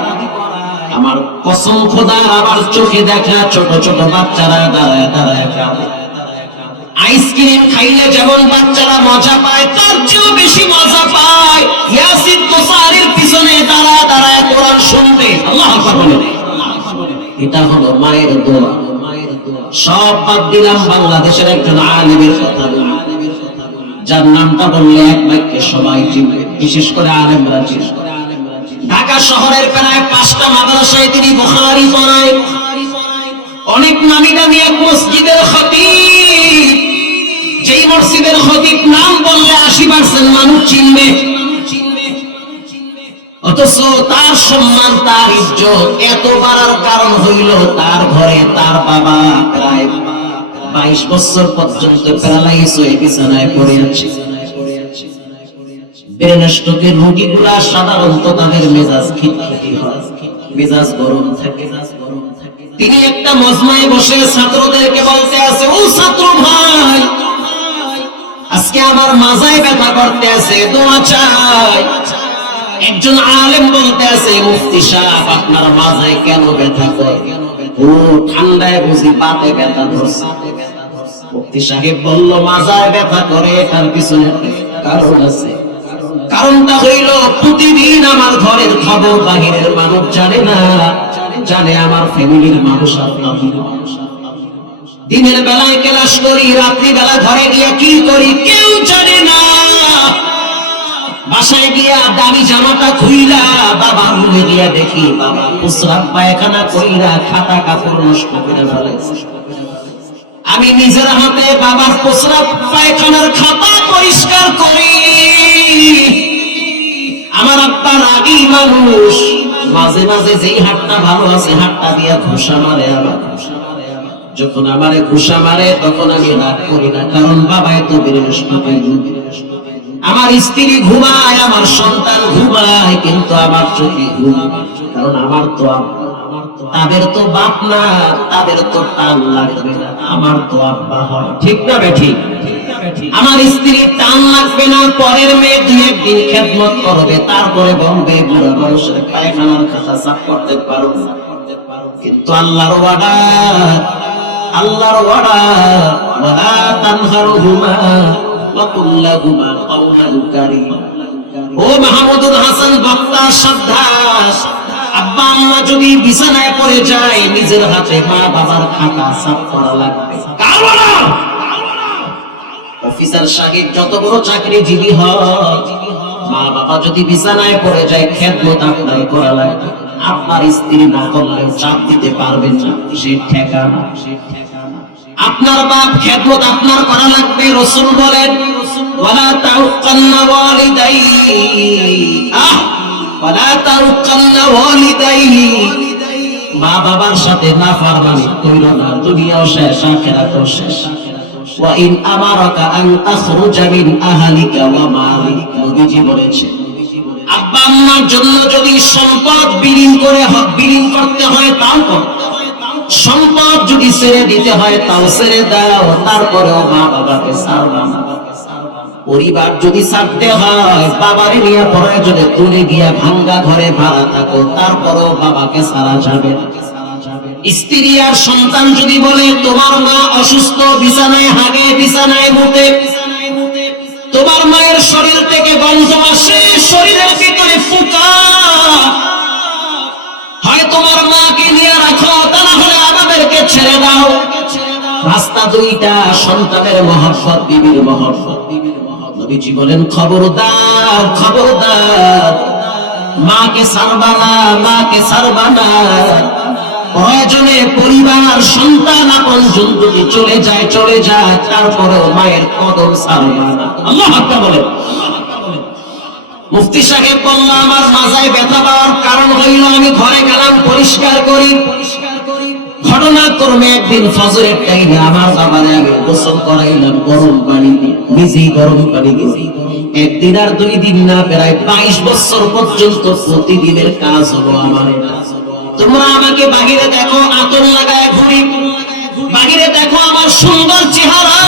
আমার কসম খোদা, আমার চোখে দেখা ছোট ছোট বাচ্চারা দাঁড়ায় দাঁড়ায় কাঁদে। আইসক্রিম খাইলে যেমন বাচ্চারা মজা পায়, তার চেয়েও বেশি মজা পায় ইয়াসিদ দুসারির পিছনে দাঁড়ায় দাঁড়ায় কোরআন শুনতে। আল্লাহু আকবার বলেন। এটা হলো মায়ের দোয়া। সব বাদ দিলাম, বাংলাদেশের একজন আলেমের কথা বলি, যার নামটা বললে এক বাক্যে সবাই চিনবে, বিশেষ করে আলেমরা চিনবে। ঢাকা শহরের প্রায় 5টা মাদ্রাসায় তিনি বুখারী পড়ায়। অনেক নামি দামি এক মসজিদের খতিব, যেই মসজিদের খতিব নাম বললে 80% মানুষ চিনবে, অথচ তার সম্মান, তার ইজ্জত এত বাড়ার কারণ হইল তার ঘরে তার বাবা প্রায় 22 বছর পর্যন্ত প্যারালাইজ হয়ে বিছানায় পড়ে আছে। ব্রেন স্ট্রোকের রোগীগুলা সাধারণত তাদের মেজাজ খিটখিটি হয়, মেজাজ গরম থাকে। তিনি একটা মজমায় বসে ছাত্রদেরকে বলতে আছে, ও ছাত্র ভাই, আজকে আমার মাজায় ব্যথা করতে আছে, দোয়া চাই। একজন আলেম বলতে আছে, মুফতি সাহেব, আপনার মাজায় কেন ব্যথা করে? ও ঠান্ডায় বুঝি বাতে ব্যথা ধরছে। মুফতি সাহেব বলল, মাজায় ব্যথা করে এটার পিছনে কারণ আছে। কারণটা হইল, প্রতিদিন আমার ঘরের খবর বাহিরের মানুষ জানে না, জানে আমার ফ্যামিলির মানুষ। দিনের বেলায় ক্লাস করি, রাত্রি বেলা ঘরে গিয়ে কি করি কেউ জানে না। বাসায় গিয়া দামি জামাটা খুইলা বাবা রুমে গিয়া দেখি বাবা প্রস্রাব পায়খানা কইরা খাতা কাপড় নষ্ট করে ফেলেছে। আমি নিজের হাতে বাবার প্রস্রাব পায়খানার খাতা পরিষ্কার করি। আমার আব্বা রাগী মানুষ, মাঝে মাঝে যেই হাতটা ভালো আছে হাতটা দিয়া ঘুষা মারে। আবার যখন আমারে ঘুষা মারে তখন আমি রাগ করি না, কারণ বাবাই তো আমার স্ত্রী ঘুমায়, আমার সন্তান ঘুমায়, কিন্তু আমার চোখে ঘুমায়, কারণ আমার তো তাদের তো বাপ না, তাদের তো টান লাগবে না, আমার তো আব্বা হয়। ঠিক না বেঠিক? আমার স্ত্রীর টান লাগবে না, পরের মেয়ে 2-1 দিন খেদমত করবে, তারপরে বলবে বুড়া মানুষের পায়খানার খাতা সাফ করতে পারো না। কিন্তু আল্লাহর ওয়াদা, আল্লাহর ওয়াদা, ওয়ালা তানহারুহুমা ওয়া কুল লাহুমা কাওলান কারীমা। ও মাহমুদুল হাসান বক্তা সাবধান, আব্বা আম্মা যদি বিছানায় পড়ে যায় নিজের হাতে মা বাবার খাতা সাফ করা লাগবে। কারণ অফিসার সাহেব যত বড় চাকরিজীবী হয়, মা বাবা যদি বিছানায় পড়ে যায় খেদমত আপনার করা লাগবে। আপনার স্ত্রী না করলেও চাপ দিতে পারবেন না, সে ঠেকানা। আপনার বাপ খেদমত আপনার করা লাগবে। রাসূল বলেন ওয়ালা তাউকান্না ওয়ালিদাইহি ওয়ালা তাউকান্না ওয়ালিদাইহি, মা বাবার সাথে নাফরমানি কইরো না, দুনিয়াও শেষ আখিরাতও শেষ। ওয়া ইন আমারাকা আন তাখরুজা মিন আহলিকা ওয়া মালিক, নবীজি বলেছেন আব্বা আম্মার জন্য যদি সম্পদ বিলীন করতে হয় তাও করো, সম্পদ যদি ছেড়ে দিতে হয় তাও ছেড়ে দাও, তারপরেও মা বাবাকে ছাড়বা না। পরিবার যদি ছাড়তে হয়, বাবারে নিয়ে প্রয়োজনে তুলে গিয়া ভাঙ্গা ঘরে ভাড়া থাকো, তারপরেও বাবাকে ছাড়া যাবে না। স্ত্রী আর সন্তান যদি বলে তোমার মা অসুস্থ, বিছানায় হাগে, বিছানায় মুতে, তোমার মায়ের শরীর থেকে গন্ধ আসে, শরীরের ভিতরে ফুকা, হয় তোমার মাকে নিয়ে রাখো, তা না হলে আমাদেরকে ছেড়ে দাও। রাস্তা দুইটা, সন্তানের মহব্বত, বিবির মহব্বত। নবীজি বলেন খবরদার খবরদার, মাকে ছাড়বা না, মাকে ছাড়বা না। প্রয়োজনে পরিবার সন্তান আপনজন যদি চলে যায়, তারপরেও মায়ের কদম ছাড়বা না। আল্লাহু আকবার বলেন। মুফতি সাহেব বলল আমার মাজায় ব্যথা পাওয়ার কারণ হইল আমি ঘরে গেলাম পরিষ্কার করি। ঘটনাক্রমে একদিন ফজরের টাইমে আমার বাবারে আমি গোসল করাইলাম গরম পানি দিয়ে, নিজেই গরম পানি দিয়ে। একদিন আর 2 দিন না, প্রায় 22 বছর পর্যন্ত প্রতিদিনের কাজ হলো আমার। তোমরা আমাকে বাহিরে দেখো আতর লাগায় ঘুরি, বাহিরে দেখো আমার সুন্দর চেহারা,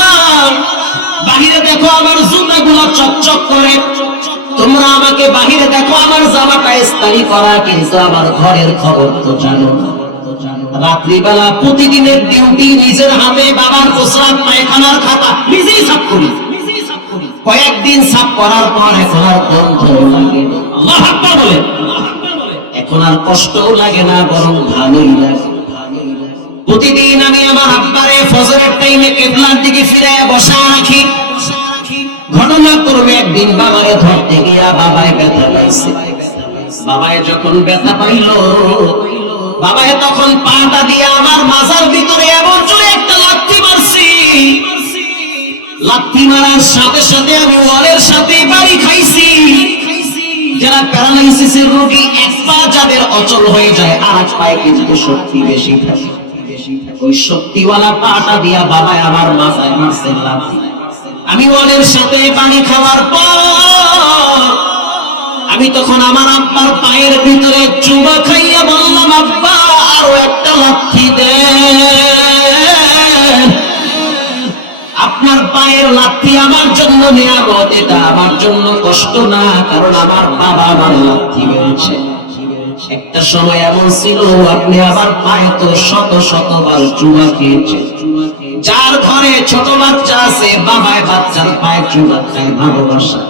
বাহিরে দেখো আমার জুতাগুলো চকচক করে, তোমরা আমাকে বাহিরে দেখো আমার জামাটা ইস্ত্রি করা, কিন্তু আমার ঘরের খবর তো জানো না। রাত্রিবেলা প্রতিদিনের ডিউটি, নিজের হাতে বাবার প্রস্রাব পায়খানার খাতা নিজেই সাফ করি। কয়েকদিন সাফ করার পর এখন আর গন্ধ লাগে না। আল্লাহু আকবার বলেন। এখন আর কষ্টও লাগে না, বরং ভালোই লাগে। প্রতিদিন আমি আমার আব্বারে ফজরের টাইমে কিবলার দিকে ফিরে বসা রাখি। ঘটনাক্রমে একদিন বাবারে ধরতে গিয়া বাবায় ব্যথা পাইছে। বাবায় যখন ব্যথা পাইল, বাবায় তখন পাটা দিয়ে আমার মাজার ভিতরে এমন জোরে একটা লাথি মারছি, লাথি মারার সাথে সাথে আমি ওয়ালের সাথে বাড়ি খাইছি। যারা প্যারালাইসিসের রোগী, এক পা যাদের অচল হয়ে যায়, আর এক পায়ে কিন্তু শক্তি বেশি থাকে, ওই শক্তিওয়ালা পাটা দিয়া বাবায় আমার মাথায় মারছে লাথি। আমি ওয়ালের সাথে পানি খাওয়ার পর আমি তখন আমার আব্বার পায়ের ভিতরে চুমা খাইয়া বললাম আব্বা আরো একটা লাথি দেন। আপনার পায়ের লাথি আমার জন্য নিয়ামত, এটা আমার জন্য কষ্ট না, কারণ আমার বাবা আমার লাথি মেরেছে। একটা সময় এমন ছিল আপনি আমার পায়ে তো শত শতবার চুমা খেয়েছেন। যার ঘরে ছোট বাচ্চা আছে, বাবায় বাচ্চার পায়ে চুমা খায় ভালোবাসা,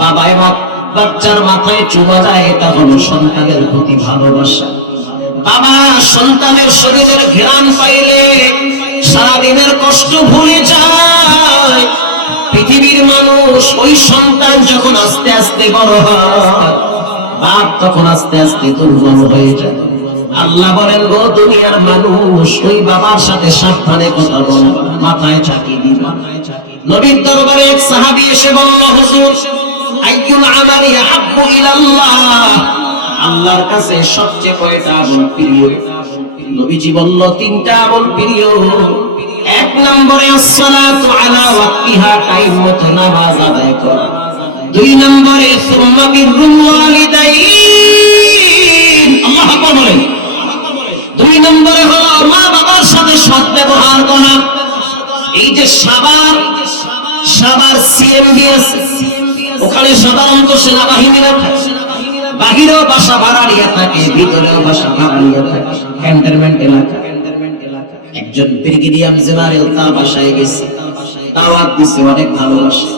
বাবায় বাচ্চার মাথায় চুমা দেয়, এটা হলো সন্তানের প্রতি ভালোবাসা। বাবা সন্তানের শরীরের ঘ্রাণ পাইলে সারাদিনের কষ্ট ভুলে যায়। পৃথিবীর মানুষ, ওই সন্তান যখন আস্তে আস্তে বড় হয়, বাপ তখন আস্তে আস্তে দুর্বল হয়ে যায়। আল্লাহ বলেন গো দুনিয়ার মানুষ, ওই বাবার সাথে সাবধানে কথা বল, মাথায় চাকি দিবা। নবীর দরবারে এক সাহাবী এসে বলল হুজুর আইয়ুল আমালি আহাব্বু ইলাল্লাহ, আল্লাহর কাছে সবচেয়ে কয়টা আমল প্রিয়? নবীজি বলল 3টা আমল প্রিয়। 1 নম্বরে আসসালাতু আলা ওয়াক্তিহা, টাইম মতো নামাজ আদায় করা। 2 নম্বরে সুম্মা বিররুল ওয়ালিদাইন, আল্লাহু আকবার বলেন। 2 নম্বরে হলো মা বাবার সাথে সৎ ব্যবহার করা। এই যে সাবার সিএমবিএস, ওখানে সাধারণত সেনাবাহিনীরা থাকে, বাহিরেও বাসা ভাড়া নিয়ে থাকে, ভিতরেও বাসা ভাড়া নিয়ে থাকে, ক্যান্টনমেন্ট এলাকা। একজন ব্রিগেডিয়ার জেনারেল তার বাসায় গেছে, দাওয়াত দিছে, অনেক ভালোবাসে।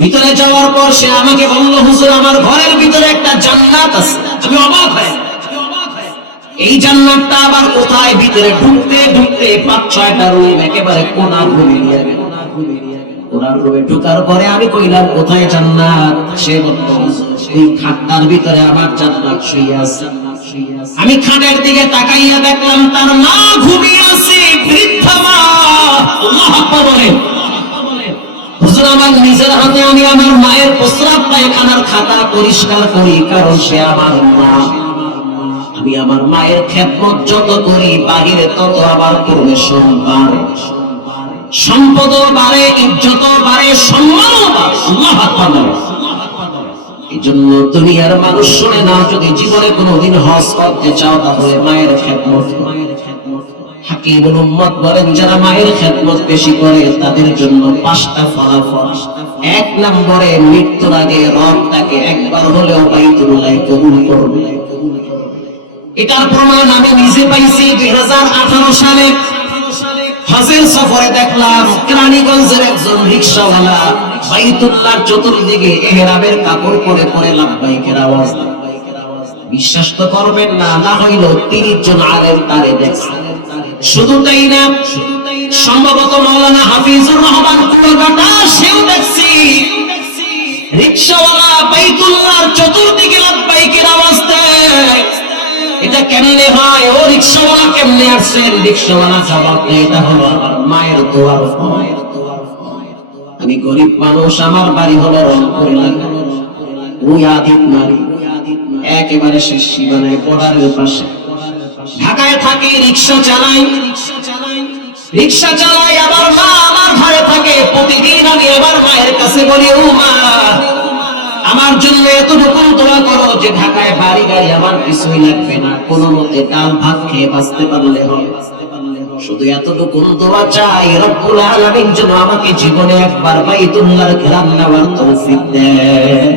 ভিতরে যাওয়ার পর সে আমাকে বলল হুজুর আমার ঘরের ভিতরে একটা জান্নাত আছে। আমি অবাক হই, এই জান্নাতটা আবার কোথায়? ভিতরে ঢুকতে ঢুকতে 5-6টা রুম, একেবারে কোণা ঘুরে নিয়ে গেল। কোণার রুমে ঢোকার পরে আমি কইলাম কোথায় জান্নাত? সে বলল এই খাটটার ভিতরে আমার জান্নাত শুয়ে আছে। আমি খাটের দিকে তাকাইয়া দেখলাম তার মা ঘুমিয়ে আছে, বৃদ্ধা মা। আল্লাহু আকবার বলেন। হুজুর, আমার নিজের হাতে আমি আমার মায়ের প্রস্রাব পায়খানার খাতা পরিষ্কার করি, কারণ সে আমার মা। আমি আমার মায়ের খেদমত যত করি, বাহিরে তত আবার পরিবেশন বাড়ে, সম্পদ বাড়ে, ইজ্জত বাড়ে, সম্মানও বাড়ে। আল্লাহু আকবার। এই জন্য দুনিয়ার মানুষ শুনে না, যদি জীবনে কোনোদিন হজ করতে চাও তাহলে মায়ের খেদমত। হাকিমুল উম্মত বলেন, যারা মায়ের খেদমত বেশি করে তাদের জন্য 5টা ফলাফল। 1 নম্বরে, মৃত্যুর আগে রব তাকে একবার হলেও বাইতুল্লাহ কবুল করবে। এটার প্রমাণ আমি নিজে পাইছি। 2018 সালে হজের সফরে দেখলাম কেরানীগঞ্জের একজন রিকশাওয়ালা বাইতুল্লাহর চতুর্দিকে ইহরামের কাপড় পরে পরে লাব্বাইকের আওয়াজ। বিশ্বাস তো করবেন না, না হইল 30 জন আলেম তারে দেখছে। শুধু তাই না, সম্ভবত মাওলানা হাফিজুর রহমান কুয়াকাটা সেও দেখছি। রিকশাওয়ালা বাইতুল্লাহর চতুর্দিকে লাব্বাইকের আওয়াজ দেয়। এটা কেমনে হয়? ও রিকশাওয়ালা কেমনে আসছেন? রিকশাওয়ালা জবাব দেয়, এটা হলো আমার মায়ের দোয়ার ফল। আমি গরিব মানুষ, আমার বাড়ি হলো রংপুর এলাকা, ওই আদিত নারী, একেবারে শেষ সীমানায়, বর্ডারের পাশে। ঢাকায় থাকি, রিকশা চালাই, আমার মা আমার ঘরে থাকে। প্রতিদিন আমি আমার মায়ের কাছে বলি, ও মা, আমার জন্য এতটুকু দোয়া করো যে ঢাকায় বাড়ি গাড়ি আমার কিছুই লাগবে না, কোনো মতে ডাল ভাত খেয়ে বাঁচতে পারলে হবে। শুধু এতটুকু দোয়া চাই, রব্বুল আলামিন যেন আমাকে জীবনে একবার বাইতুল্লাহর ঘেরান নেওয়ার তৌফিক দেয়।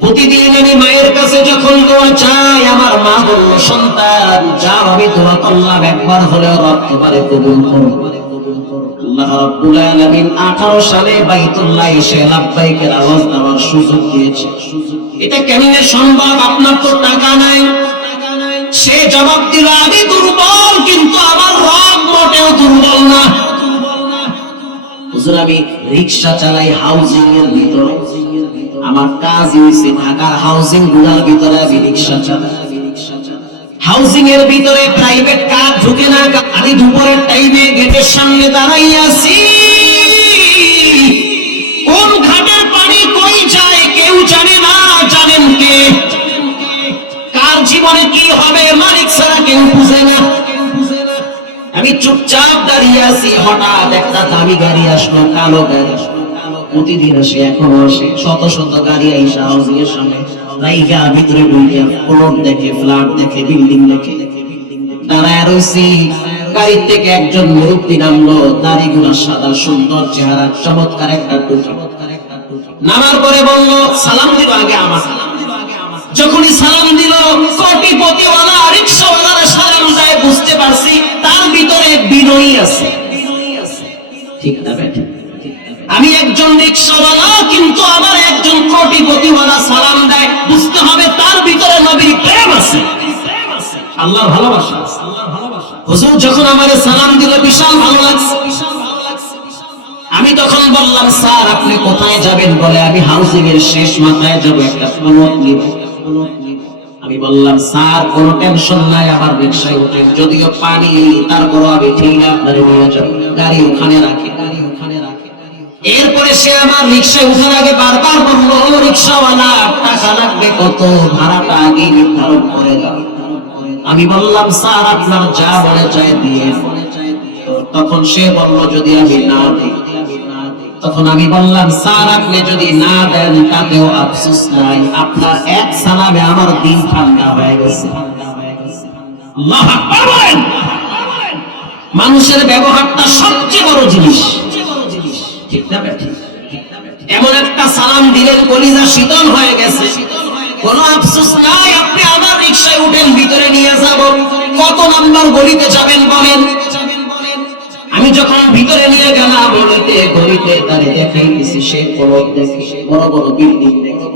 প্রতিদিন আমি মায়ের কাছে যখন দোয়া চাই, আমার মা বলল, সন্তান যাও, আমি দোয়া করলাম, একবার হলেও রব তোমারে কবুল করো। আল্লাহ রাব্বুল আলামিন 18 সালে বাইতুল্লাহ এসে লাব্বাইকের আওয়াজ দেওয়ার সুযোগ দিয়েছে। এটা কেমনে সম্ভব? আপনার তো টাকা নাই। সে জবাব দিল, আমি দুর্বল, কিন্তু আমার রব মোটেও দুর্বল না। হুজুর, আমি রিকশা চালাই হাউজিং এর ভিতরে, আমার কাজ হইছে ঢাকার হাউজিং গুলার ভিতরে আমি রিকশা চালাই। হাউজিং এর ভিতরে প্রাইভেট কার ঢুকে না। আমি দুপুরের টাইমে গেটের সামনে দাঁড়াইয়া আছি। কোন ঘাটের পানি কই যায় কেউ জানে না। জানেন কে? কার জীবনে কি হবে মালিক ছাড়া কেউ বুঝে না। আমি চুপচাপ দাঁড়িয়ে আছি, হঠাৎ একটা দামি গাড়ি আসলো, কালো গাড়ি। প্রতিদিন আসে, এখনো আসে, শত শত গাড়ি আইসা হাউজিং এর সামনে রাইগা ভিতরে ঢুকে ফ্লোর দেখে, ফ্ল্যাট দেখে, বিল্ডিং দেখে। দাঁড়ায় রয়েছি, গাড়ি থেকে একজন মুরব্বী নামলো, দাড়িগুলো সাদা, সুন্দর চেহারা, চমৎকার একটা টুপি। নামার পরে বলল, সালাম দিল আগে আমার। যখনই সালাম দিল, কোটিপতিওয়ালা রিকশাওয়ালারা সালাম দেয়, বুঝতে পারছি তার ভিতরে বিনয়ী আছে। ঠিক না বেটা? আমি একজন রিকশাওয়ালা, কিন্তু আমার একজন কোটিপতিওয়ালা সালাম দেয়, বুঝতে হবে তার ভিতরে নবীর প্রেম আছে, আল্লাহর ভালোবাসা। হুজুর যখন আমাকে সালাম দিল, বিশাল ভালো লাগছে। আমি তখন বললাম, স্যার আপনি কোথায় যাবেন? বলে, আমি হাউজিং এর শেষ মাথায় যাব, একটা প্লট নিব। আমি বললাম, স্যার কোনো টেনশন নাই, আমার রিকশায় উঠে, যদিও পানি তারপরও আমি ঠিক আপনারে নিয়ে যাব, গাড়ি ওখানে রাখি। এরপরে সে আমার রিকশায় উঠার আগে বারবার বলল, রিকশাওয়ালা টাকা লাগবে কত? ভাড়াটা আগে নির্ধারণ করে দাও। আমি বললাম, স্যার আপনার যা মনে চায় দিয়ে। তখন সে বলল, যদি আমি না দিই? তখন আমি বললাম, স্যার আপনি যদি না দেন তাতেও আফসোস নাই, আপনার এক সালামে আমার দিন ঠান্ডা হয়ে গেছে। আল্লাহু আকবার বলেন। মানুষের ব্যবহারটা সবচেয়ে বড় জিনিস, ঠিক না বেঠিক? এমন একটা সালাম দিলেন, কলিজা শীতল হয়ে গেছে, কোনো আফসোস নাই। আপনি আমার রিকশায় উঠেন, ভিতরে নিয়ে যাব। কত নাম্বার গলিতে যাবেন বলেন? আমি যখন ভিতরে নিয়ে গেলাম, গলিতে দাঁড়িয়ে দেখাইতেছি, সে পলক দেখে, বড় বড় বিল্ডিং দেখে।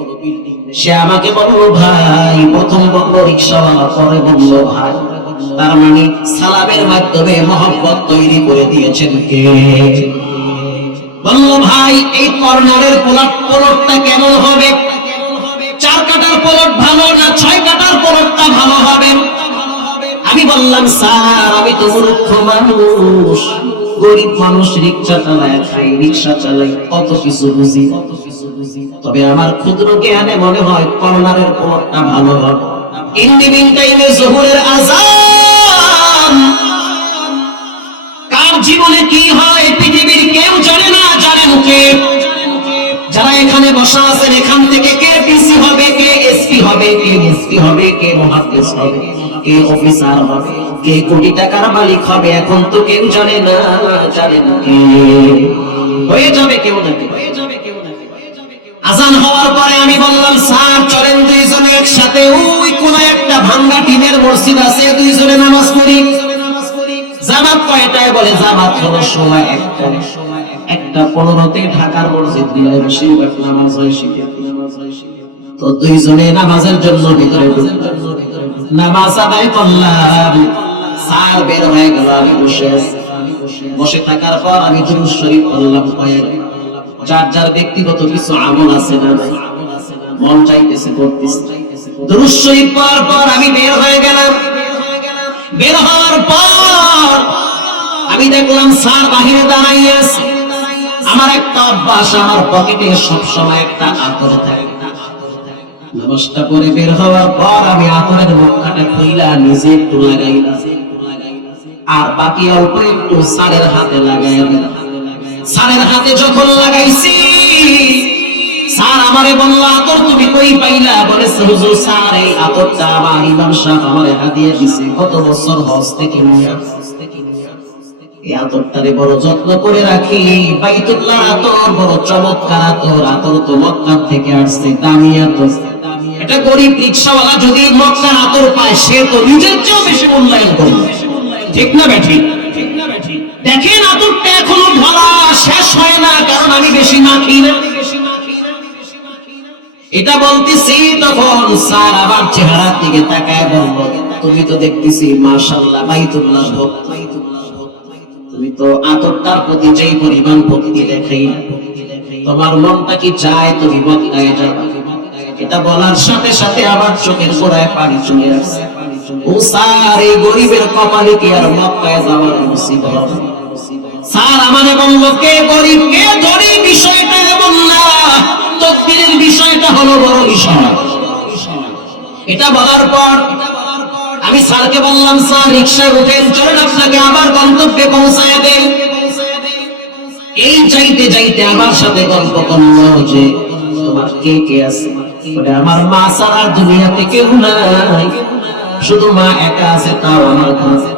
সে আমাকে বলল, ভাই, প্রথম বলল রিকশাওয়ালা, পরে বলল ভাই। তার মানে সালামের মাধ্যমে মহব্বত তৈরি করে দিয়েছেন কে? বলল, ভাই এই কর্নারের প্লটটা কেমন হবে? 4 কাঠার পলট ভালো না 6 কাটার পলটটা ভালো হবে? আমি বললাম স্যার আমি তো মূর্খ মানুষ, গরিব মানুষ, রিকশা চালায় খাই, রিকশা চালাই, কত কিছু বুঝি। তবে আমার ক্ষুদ্র জ্ঞানে মনে হয় কর্নারের পলটটা ভালো হবে। ইন্ডিভিং টাইমে জোহরের আযান কার জীবনে কি হয় পৃথিবীর কেউ জানে না, জানেন কে? যারা এখানে বসা আছেন এখান থেকে কে ডিসি হবে, কে এসপি হবে, কে এসপি হবে, কে মহাদেশ হবে, কে অফিসার হবে, কে কোটি টাকার মালিক হবে, এখন তো কেউ জানে না। জানেন কে? হয়ে যাবে কেউ না কেউ। আযান হওয়ার পরে আমি বললাম স্যার চলেন দুইজনে একসাথে ওই কোন একটা ভাঙ্গা টিনের মসজিদ আছে, দুইজনে নামাজ পড়ি। জামাত কয়টায়? বলে জামাত হলো সময় 1:15 ঢাকার মসজিদ গুলো বেশিরভাগ নামাজ হয় শীতে। তো দুইজনে নামাজের জন্য ভিতরে নামাজ আদায় করলাম। স্যার বের হয়ে গেল, আমি বসে আছি। বসে থাকার পর আমি দুরূদ শরীফ পড়লাম কয়েক। যার যার ব্যক্তিগত কিছু আমল আছে না মন চাইতেছে করতেছে। দুরূদ শরীফ পড়ার পর আমি বের হয়ে গেলাম। বের হওয়ার পর আমি দেখলাম স্যার বাহিরে দাঁড়াইয়া আছে। আমার একটা অভ্যাস, আমার পকেটে সবসময় একটা আতর থাকে। নামাজটা পড়ে বের হওয়ার পর আমি আতরের মুখটা খুইলা নিজে একটু লাগাইলাম, আর বাকি অল্প একটু স্যারের হাতে লাগাইলাম। স্যারের হাতে যখন লাগাইছি স্যার আমারে বলল আতর তুমি কই পাইলা? বলে হুজুর স্যার এই আতরটা আমার ইমাম সাহেব আমারে হাদিয়া দিয়েছে গত বছর হজ থেকে নিয়ে। এই আতরটারে বড় যত্ন করে রাখি। বাইতুল্লাহ আতর বড় চমৎকার আতর। আতর তো মক্কা থেকে আসছে, দামি আতর। এটা গরিব রিকশাওয়ালা যদি মক্কার আতর পায় সে তো নিজের চেয়েও বেশি মূল্যায়ন করবে, ঠিক না বেঠি? দেখেন আতরটা এখনো ভরা শেষ হয় না, কারণ আমি বেশি মাখি না। এটা বলতেছি তখন স্যার আবার চেহারার দিকে তাকায় বলল তুমি তো দেখতেছি মাশাআল্লাহ বাইতুল্লাহ ভক্ত, তুমি তো আতরটার প্রতি যেই পরিমাণ ভক্তি দেখাই, তোমার মনটা কি চায় তুমি মক্কায় যাবে? এটা বলার সাথে সাথে আবার চোখের কোণায় পানি চলে আসছে। ও স্যার এই গরিবের কপালে কি আর মক্কায় যাওয়ার নসিব হবে? স্যার আমারে বলল কে গরিব কে ধনী বিষয়টা এমন না, তকদীরের বিষয়টা হলো বড় বিষয়। এটা বলার পর আমি স্যারকে বললাম স্যার রিকশায় উঠেন, চলেন আপনাকে আবার গন্তব্যে পৌঁছায় দেই। এই যাইতে যাইতে আমার সাথে গল্প করলো যে তোমার কে কে আছে? বলে আমার মা ছাড়া দুনিয়াতে কেউ নাই, শুধু মা একা আছে, তাও আমার কাছে।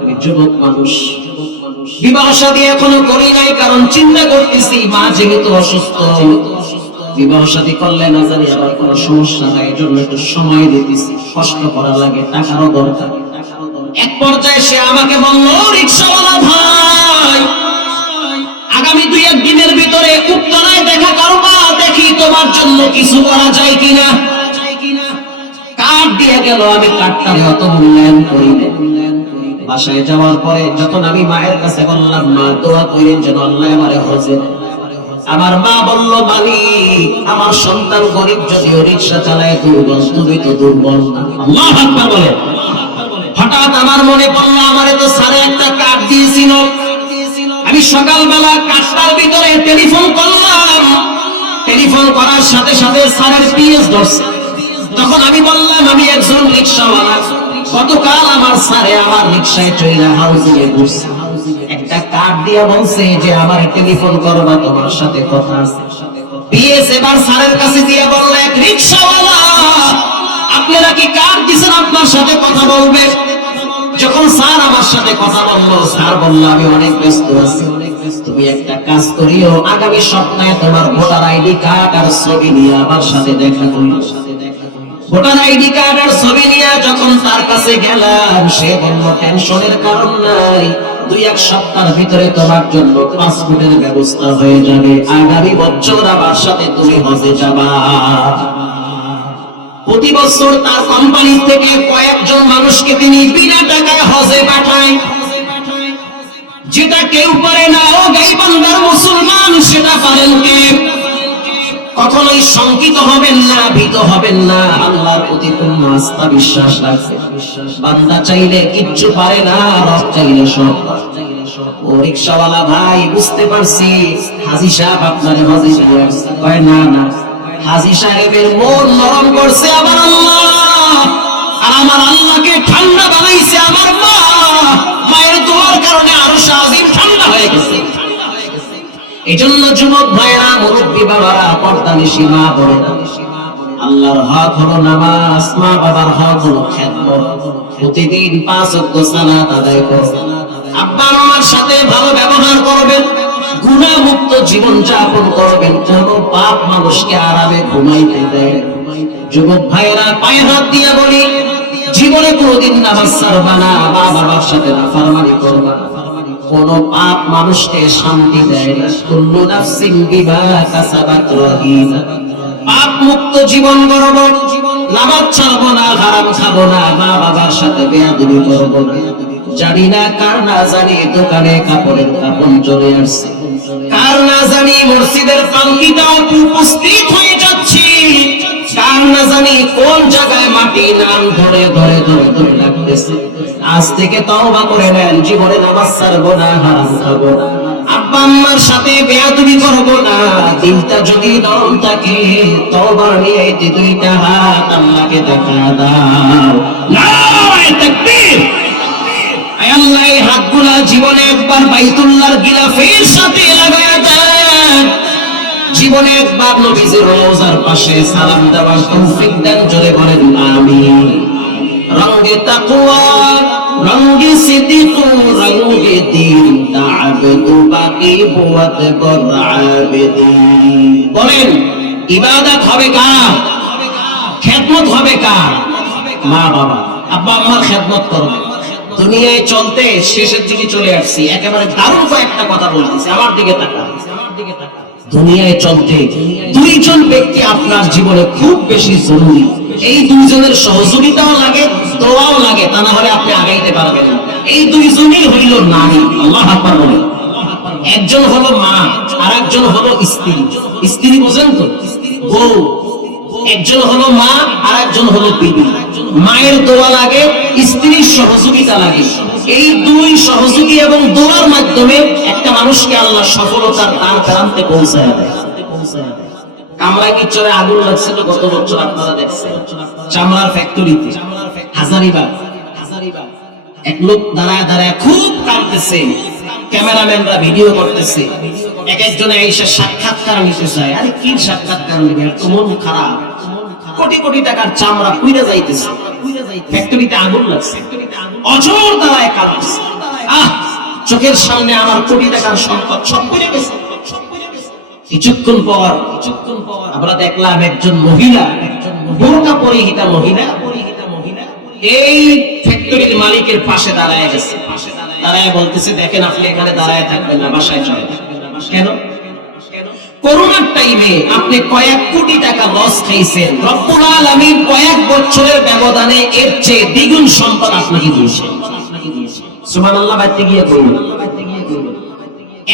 আমি যুবক মানুষ, বিবাহ শাদী এখনো করি নাই, কারণ চিন্তা করতেছি মা যেহেতু অসুস্থ, বিবাহ শাদী করলে না জানি আবার কোনো সমস্যা হয়, এই জন্য একটু সময় দিতেছি, কষ্ট করা লাগে, টাকারও দরকার। এক পর্যায়ে সে আমাকে বলল রিকশাওয়ালা ভাই আগামী 2-1 দিনের ভিতরে উত্তরায় দেখা করবা, দেখি তোমার জন্য কিছু করা যায় কিনা। কার্ড দিয়ে গেল, আমি কার্ডটারে অত মূল্যায়ন করি না। বাসায় যাওয়ার পরে যখন আমি মায়ের কাছে বললাম মা দোয়া করেন যেন আল্লাহ আমারে হজে, আমার মা বলল মালিক আমার সন্তান গরিব যদিও রিকশা চালায় দুর্বল, তুমি তো দুর্বল না। আল্লাহু আকবার বলে। হঠাৎ আমার মনে পড়লো আমারে তো স্যারে একটা কার্ড দিয়েছিল, আমি সকালবেলা কাজটার ভিতরে টেলিফোন করলাম। টেলিফোন করার সাথে সাথে স্যারের পিএস ধরছে। তখন আমি বললাম আমি একজন রিকশাওয়ালা, গতকাল আমার স্যারে আমার রিকশায় চড়ে হাউজিং এ বসছে, একটা কার্ড দিয়ে বলছে যে আমার টেলিফোন করবা, তোমার সাথে কথা আছে। পিএস এবার স্যারের কাছে দিয়ে বলল এক রিকশাওয়ালা আপনারা কি কার্ড দিবেন আপনার সাথে কথা বলবে? যখন স্যার আমার সাথে কথা বলল, স্যার বলল আমি অনেক ব্যস্ত আছি, তুমি একটা কাজ করিও, আগামী সপ্তাহে তোমার ভোটার আইডি কার্ড আর ছবি নিয়ে আমার সাথে দেখা করিও। ভোটার আইডি কার্ড আর ছবি নিয়ে যখন তার কাছে গেলাম, সে বলল টেনশনের কারণ নাই, 2-1 সপ্তাহের ভিতরে তোমার জন্য পাসপোর্টের ব্যবস্থা হয়ে যাবে, আগামী বছর আমার সাথে তুমি হজে যাবা। প্রতি বছর তার কোম্পানি থেকে কয়েকজন মানুষকে তিনি বিনা টাকায় হজে পাঠায়, যেটা কেউ পারে না। ও গাইবান্ধার মুসলমান সেটা পারেন কে? কখনোই শঙ্কিত হবেন না, ভীত হবেন না, আল্লাহর প্রতি পূর্ণ আস্থা বিশ্বাস রাখবেন। বান্দা চাইলে কিচ্ছু পারে না, রব চাইলে সব পারে। ও রিকশাওয়ালা ভাই, বুঝতে পারছি হাজী সাহেব আপনারে হজে নিয়ে আসছে। কয় না না, হাজী সাহেবের মন নরম করছে আমার আল্লাহ, আর আমার আল্লাহকে ঠান্ডা বানাইছে আমার মা। মায়ের দোয়ার কারণে আরশ আজিম ঠান্ডা হয়ে গেছে। এজন্য যুবক ভাইরা, মুরব্বী বাবারা, পর্দানিশী মা বোনেরা, আল্লাহর হক হলো নামাজ, মা বাবার হক হলো খেদমত। প্রতিদিন 5 ওয়াক্ত সালাত আদায় করবেন, আব্বা আম্মার সাথে ভালো ব্যবহার করবেন, গুনাহ মুক্ত জীবন যাপন করবেন। কোন পাপ মানুষকে আরামে ঘুমাইতে দেয়। যুবক ভাইরা, পায়ে হাত দিয়ে বলি, জীবনে কোনোদিন নামাজ ছাড়বা না, মা বাবার সাথে নাফরমানি করবা না। কোন পাপ মানুষকে শান্তি দেয় না। কুল্লু নাফসিন বিমা কাসাবাত রাহিনা। পাপ মুক্ত জীবন গড়ব, নামাজ ছাড়বো না, হারাম খাবো না, মা বাবার সাথে বেয়াদবি করবো না। জানি না কার না জানি দোকানে কাপড়ের কাপড় চলে আসছে, কার না জানি মসজিদের পালকিটা উপস্থিত হয়ে যাচ্ছি, কার না জানি কোন জায়গায় মাটি নাম ধরে ধরে ধরে ধরে লাগতেছে। আজ থেকে তওবা করে নেন, জীবনে নামাজ ছাড়বো না, হারাম খাবো না, আব্বা আম্মার সাথে বেয়াদবি করবো না। দিলটা যদি নরম থাকে, তওবার নিয়ে দুইটা হাত আল্লাহকে দেখা দাও। নারায়ে তাকবীর। আয় আল্লাহ, এই হাতগুলা জীবনে একবার বাইতুল্লাহর গিলাফের সাথে লাগায়া দেন। জীবনে একবার নবীজির রওজার পাশে সালাম দেওয়ার তৌফিক দেন। জোরে বলেন আমিন। রঙ্গে তাকওয়া, রঙ্গে সিদ্দিক, রঙ্গে দ্বীন, তা'বুদু বাকি বুয়াত বর আবিদিন। বলেন, ইবাদত হবে কার? খেদমত হবে কার? মা বাবা, আব্বা আম্মার খেদমত করবে। দুনিয়ায় চলতে শেষের দিকে চলে আসছি, একেবারে দারুণ কয়েকটা কথা বলতেছি, আমার দিকে তাকান। দুনিয়ায় চলতে দুইজন ব্যক্তি আপনার জীবনে খুব বেশি জরুরি। এই দুইজনের সহযোগিতাও লাগে, দোয়াও লাগে, তা না হলে আপনি আগাইতে পারবেন না। এই দুইজনই হইল নারী। আল্লাহু আকবার বলেন। একজন হলো মা, আর একজন হলো স্ত্রী। স্ত্রী বোঝেন তো, বউ। একজন হলো মা, আর একজন হলো বিবি। মায়ের দোয়া লাগে, স্ত্রীর সহযোগিতা লাগে। এই দুই সহযোগী এবং দোয়ার মাধ্যমে একটা মানুষকে আল্লাহ সফলতার দ্বার প্রান্তে পৌঁছায় দেয়। কামরায় কিচ্ছরে আগুন লাগছিল গত বছর, আপনারা দেখছেন, চামড়ার ফ্যাক্টরিতে হাজারীবাগ। এক লোক দাঁড়ায় দাঁড়ায় খুব কাঁদতেছে, ক্যামেরাম্যানরা ভিডিও করতেছে। এক একজনে এসে সাক্ষাৎকার নিতে চায়। আরে কি সাক্ষাৎকার নেবে, এত মন খারাপ, কোটি কোটি টাকার চামড়া পুড়ে যাইতেছে, ফ্যাক্টরিতে আগুন লাগছে, অঝোর দাঁড়ায় কাঁদতেছে। চোখের সামনে আমার কোটি টাকার সম্পদ সব পুড়ে গেছে। কিছুক্ষণ পর আমরা দেখলাম একজন মহিলা, বোরকা পরিহিতা মহিলা, এই ফ্যাক্টরির মালিকের পাশে দাঁড়ায় গেছে। দাঁড়ায় বলতেছে, দেখেন আপনি এখানে দাঁড়ায় থাকবেন না, বাসায় চলে। কেন? করোনার টাইমে আপনি কয়েক কোটি টাকা লস খাইছেন, রব্বুল আলামিন কয়েক বছরের ব্যবধানে এর চেয়ে দ্বিগুণ সম্পদ আপনাকে দিয়েছেন। সুবহানাল্লাহ। বাইতে গিয়ে বলুন,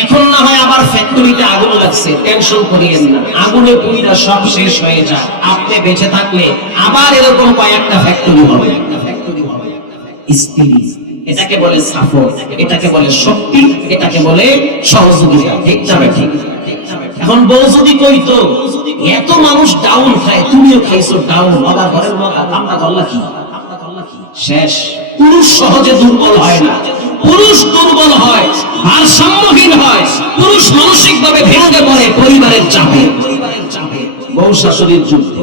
এখন না হয় আবার ফ্যাক্টরিতে আগুন লাগছে, টেনশন করিয়েন না, আগুনে পুড়িটা সব শেষ হয়ে যায়। আপনি বেঁচে থাকলে আবার এরকম কয়েকটা ফ্যাক্টরি হবে। স্ত্রী, এটাকে বলে সাপোর্ট, এটাকে বলে শক্তি, এটাকে বলে সহযোগিতা। ঠিক যাবে? ঠিক। এখন বউ যদি কইতো, এত মানুষ ডাউন খায়, তুমিও খাইছো ডাউন, বাবা ঘরের মগা, আমরা করলা কি? শেষ। পুরুষ সহজে দুর্বল হয় না, পুরুষ দুর্বল হয়, ভারসাম্যহীন হয়, পুরুষ মানসিক ভাবে ভেঙে পড়ে পরিবারের চাপে। বউ শাশুড়ির যুদ্ধ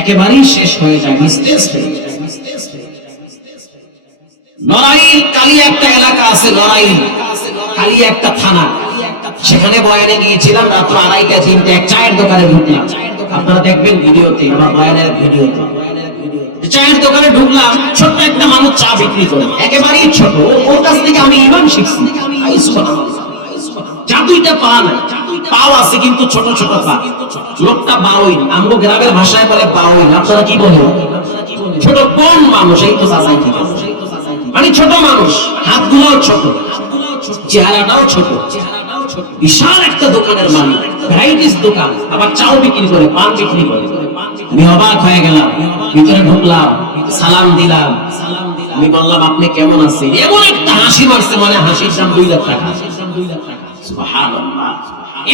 একেবারেই শেষ হয়ে যায়, মিসটেস হয়ে যায়। নড়াইল কালিয়া একটা এলাকা আছে, নড়াইল কালিয়া একটা থানা, সেখানে বয়ানে গিয়েছিলাম রাত্র 2:30 3টা, এক চায়ের দোকানে ঢুকলাম। আপনারা দেখবেন ভিডিওতে, আমার বয়ানের ভিডিওতে। চায়ের দোকানে ঢুকলাম, ছোট্ট একটা মানুষ চা বিক্রি করে, একেবারেই ছোট। ওর কাছ থেকে আমি ইমান শিখছি। জাদুইটা পা নাই, পাও আছে কিন্তু ছোট ছোট পা। লোকটা বাউই, আমগো গ্রামের ভাষায় বলে বাউই। আপনারা কি বলেন? ছোট কোন মানুষ? এই তো চাচাই ঠিক আছে, মানে ছোট মানুষ, হাতগুলোও ছোট, চেহারাটাও ছোট। বিশাল একটা দোকানের মালিক, ভ্যারাইটিস দোকান, আবার চাও বিক্রি করে, পান বিক্রি করে। আমি অবাক হয়ে গেলাম, ভিতরে ঢুকলাম, সালাম দিলাম। আমি বললাম আপনি কেমন আছেন? এমন একটা হাসি মারছে, মানে হাসির দাম 2 লাখ টাকা। সুবহানাল্লাহ,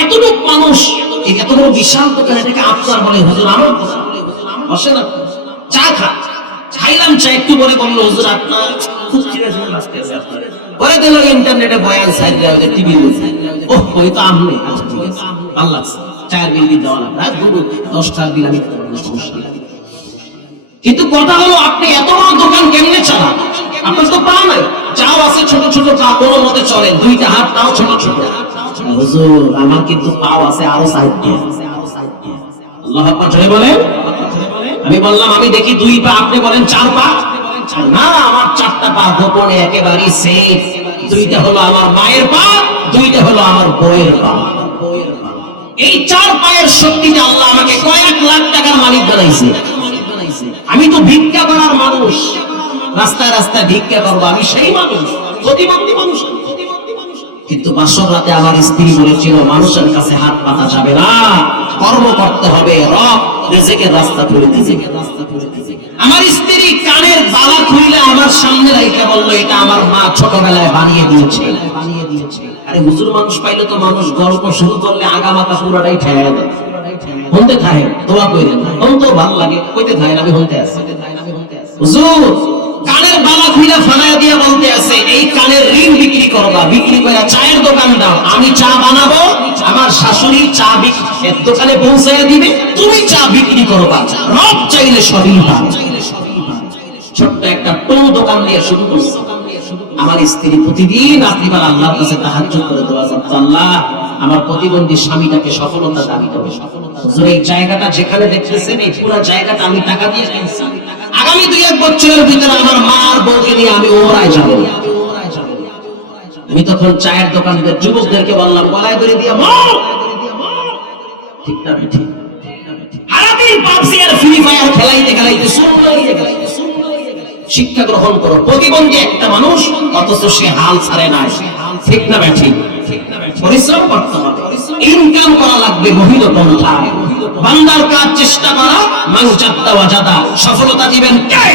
এতটুক মানুষ এত বড় বিশাল দোকান, এটাকে আপনার বলে? হুজুর আমার বসে না, চা খাইলাম, চা একটু পরে বললো হুজুর আপনার খুব চিড়াচিড়ি লাগতেছে আপনার। পরে দিল ইন্টারনেটে বয়ান সাইড দেওয়া, টিভি ওহ ওই তো আপনি। আচ্ছা ঠিক আছে, ভালো লাগছে, চায়ের বিল দেওয়া লাগবে, 10টার বিল আমি সমস্যা নেই। কিন্তু কথা হলো আপনি এত বড় দোকান কেমনে চালান? আপনার তো পা নাই, চাও আছে ছোট ছোট পা, কোনো মতে চলেন, 2টা হাত তাও ছোট ছোট। হুজুর আমার কিন্তু পাও আছে আরো সাইড দিয়ে। আল্লাহু আকবার জয় বলেন। আমি বললাম আমি দেখি 2 পা, আপনি বলেন 4 পা। না, আমার 4টা পা গোপনে একেবারেই সেফ। 2টা হলো আমার মায়ের পা, 2টা হলো আমার বউয়ের পা। এই 4 পায়ের শক্তিতে আল্লাহ আমাকে কয়েক লাখ টাকার মালিক বানাইছে। আমি তো ভিক্ষা করার মানুষ, রাস্তায় রাস্তায় ভিক্ষা করবো, আমি সেই মানুষ, প্রতিবন্ধী মানুষ। কিন্তু বাসর রাতে আমার স্ত্রী বলেছিল মানুষের কাছে হাত পাতা যাবে না, কর্ম করতে হবে, রব রিজিকের রাস্তা করে দিয়েছে। আমার স্ত্রী কানের বালা খুইলা আমার সামনে রাইখা বলল এটা আমার মা ছোটবেলায় বানিয়ে দিয়েছে। আরে হুজুর, মানুষ পাইলে তো মানুষ গল্প শুরু করলে আগা মাথা পুরোটাই ঠেয়া দেয়। হতে থাকে দোয়া কইলেন, তো ভালো লাগে, কইতে থাকে আমি হতে আছি। হুজুর কানের বালা খুইলা ফালায়া দিয়া বলতে আছে এই কানের রিং বিক্রি করবা, বিক্রি করে চায়ের দোকান দাও, আমি চা বানাবো, আমার শাশুড়ি চা দোকানে পৌঁছাইয়া দিবে, তুমি চা বিক্রি করবা, রব চাইলে সবই পাবে। ছোট্ট একটা টোল দোকান দিয়ে শুরু করছে। আমার স্ত্রী প্রতিদিন রাত্রিবেলা আল্লাহর কাছে তাহাজ্জুদ করে দোয়া করত, আল্লাহ আমার প্রতিবন্ধী স্বামীটাকে সফলতা দান করো। হুজুর এই জায়গাটা যেখানে দেখতেছেন এই পুরো জায়গাটা আমি টাকা দিয়ে কিনছি। আগামী 2-1 বছরের ভিতরে আমার মা আর বউকে নিয়ে আমি ওমরায় যাব। আমি তখন চায়ের দোকানদের যুবকদেরকে বললাম গলায় ধরে দিয়ে মর। ঠিক না ঠিক? সারাদিন পাবজি আর ফ্রি ফায়ার খেলাইতে খেলাইতে শিক্ষা গ্রহণ করো। প্রতিবন্ধী একটা মানুষ, অথচ সে হাল ছাড়ে না। ঠিক না ব্যাঠিক? পরিশ্রম করতে হবে, ইনকাম করা লাগবে বহিল পন্থা। বান্দার কাজ চেষ্টা করা, মান জাদ্দা ওয়াজাদা, সফলতা দিবেন কে?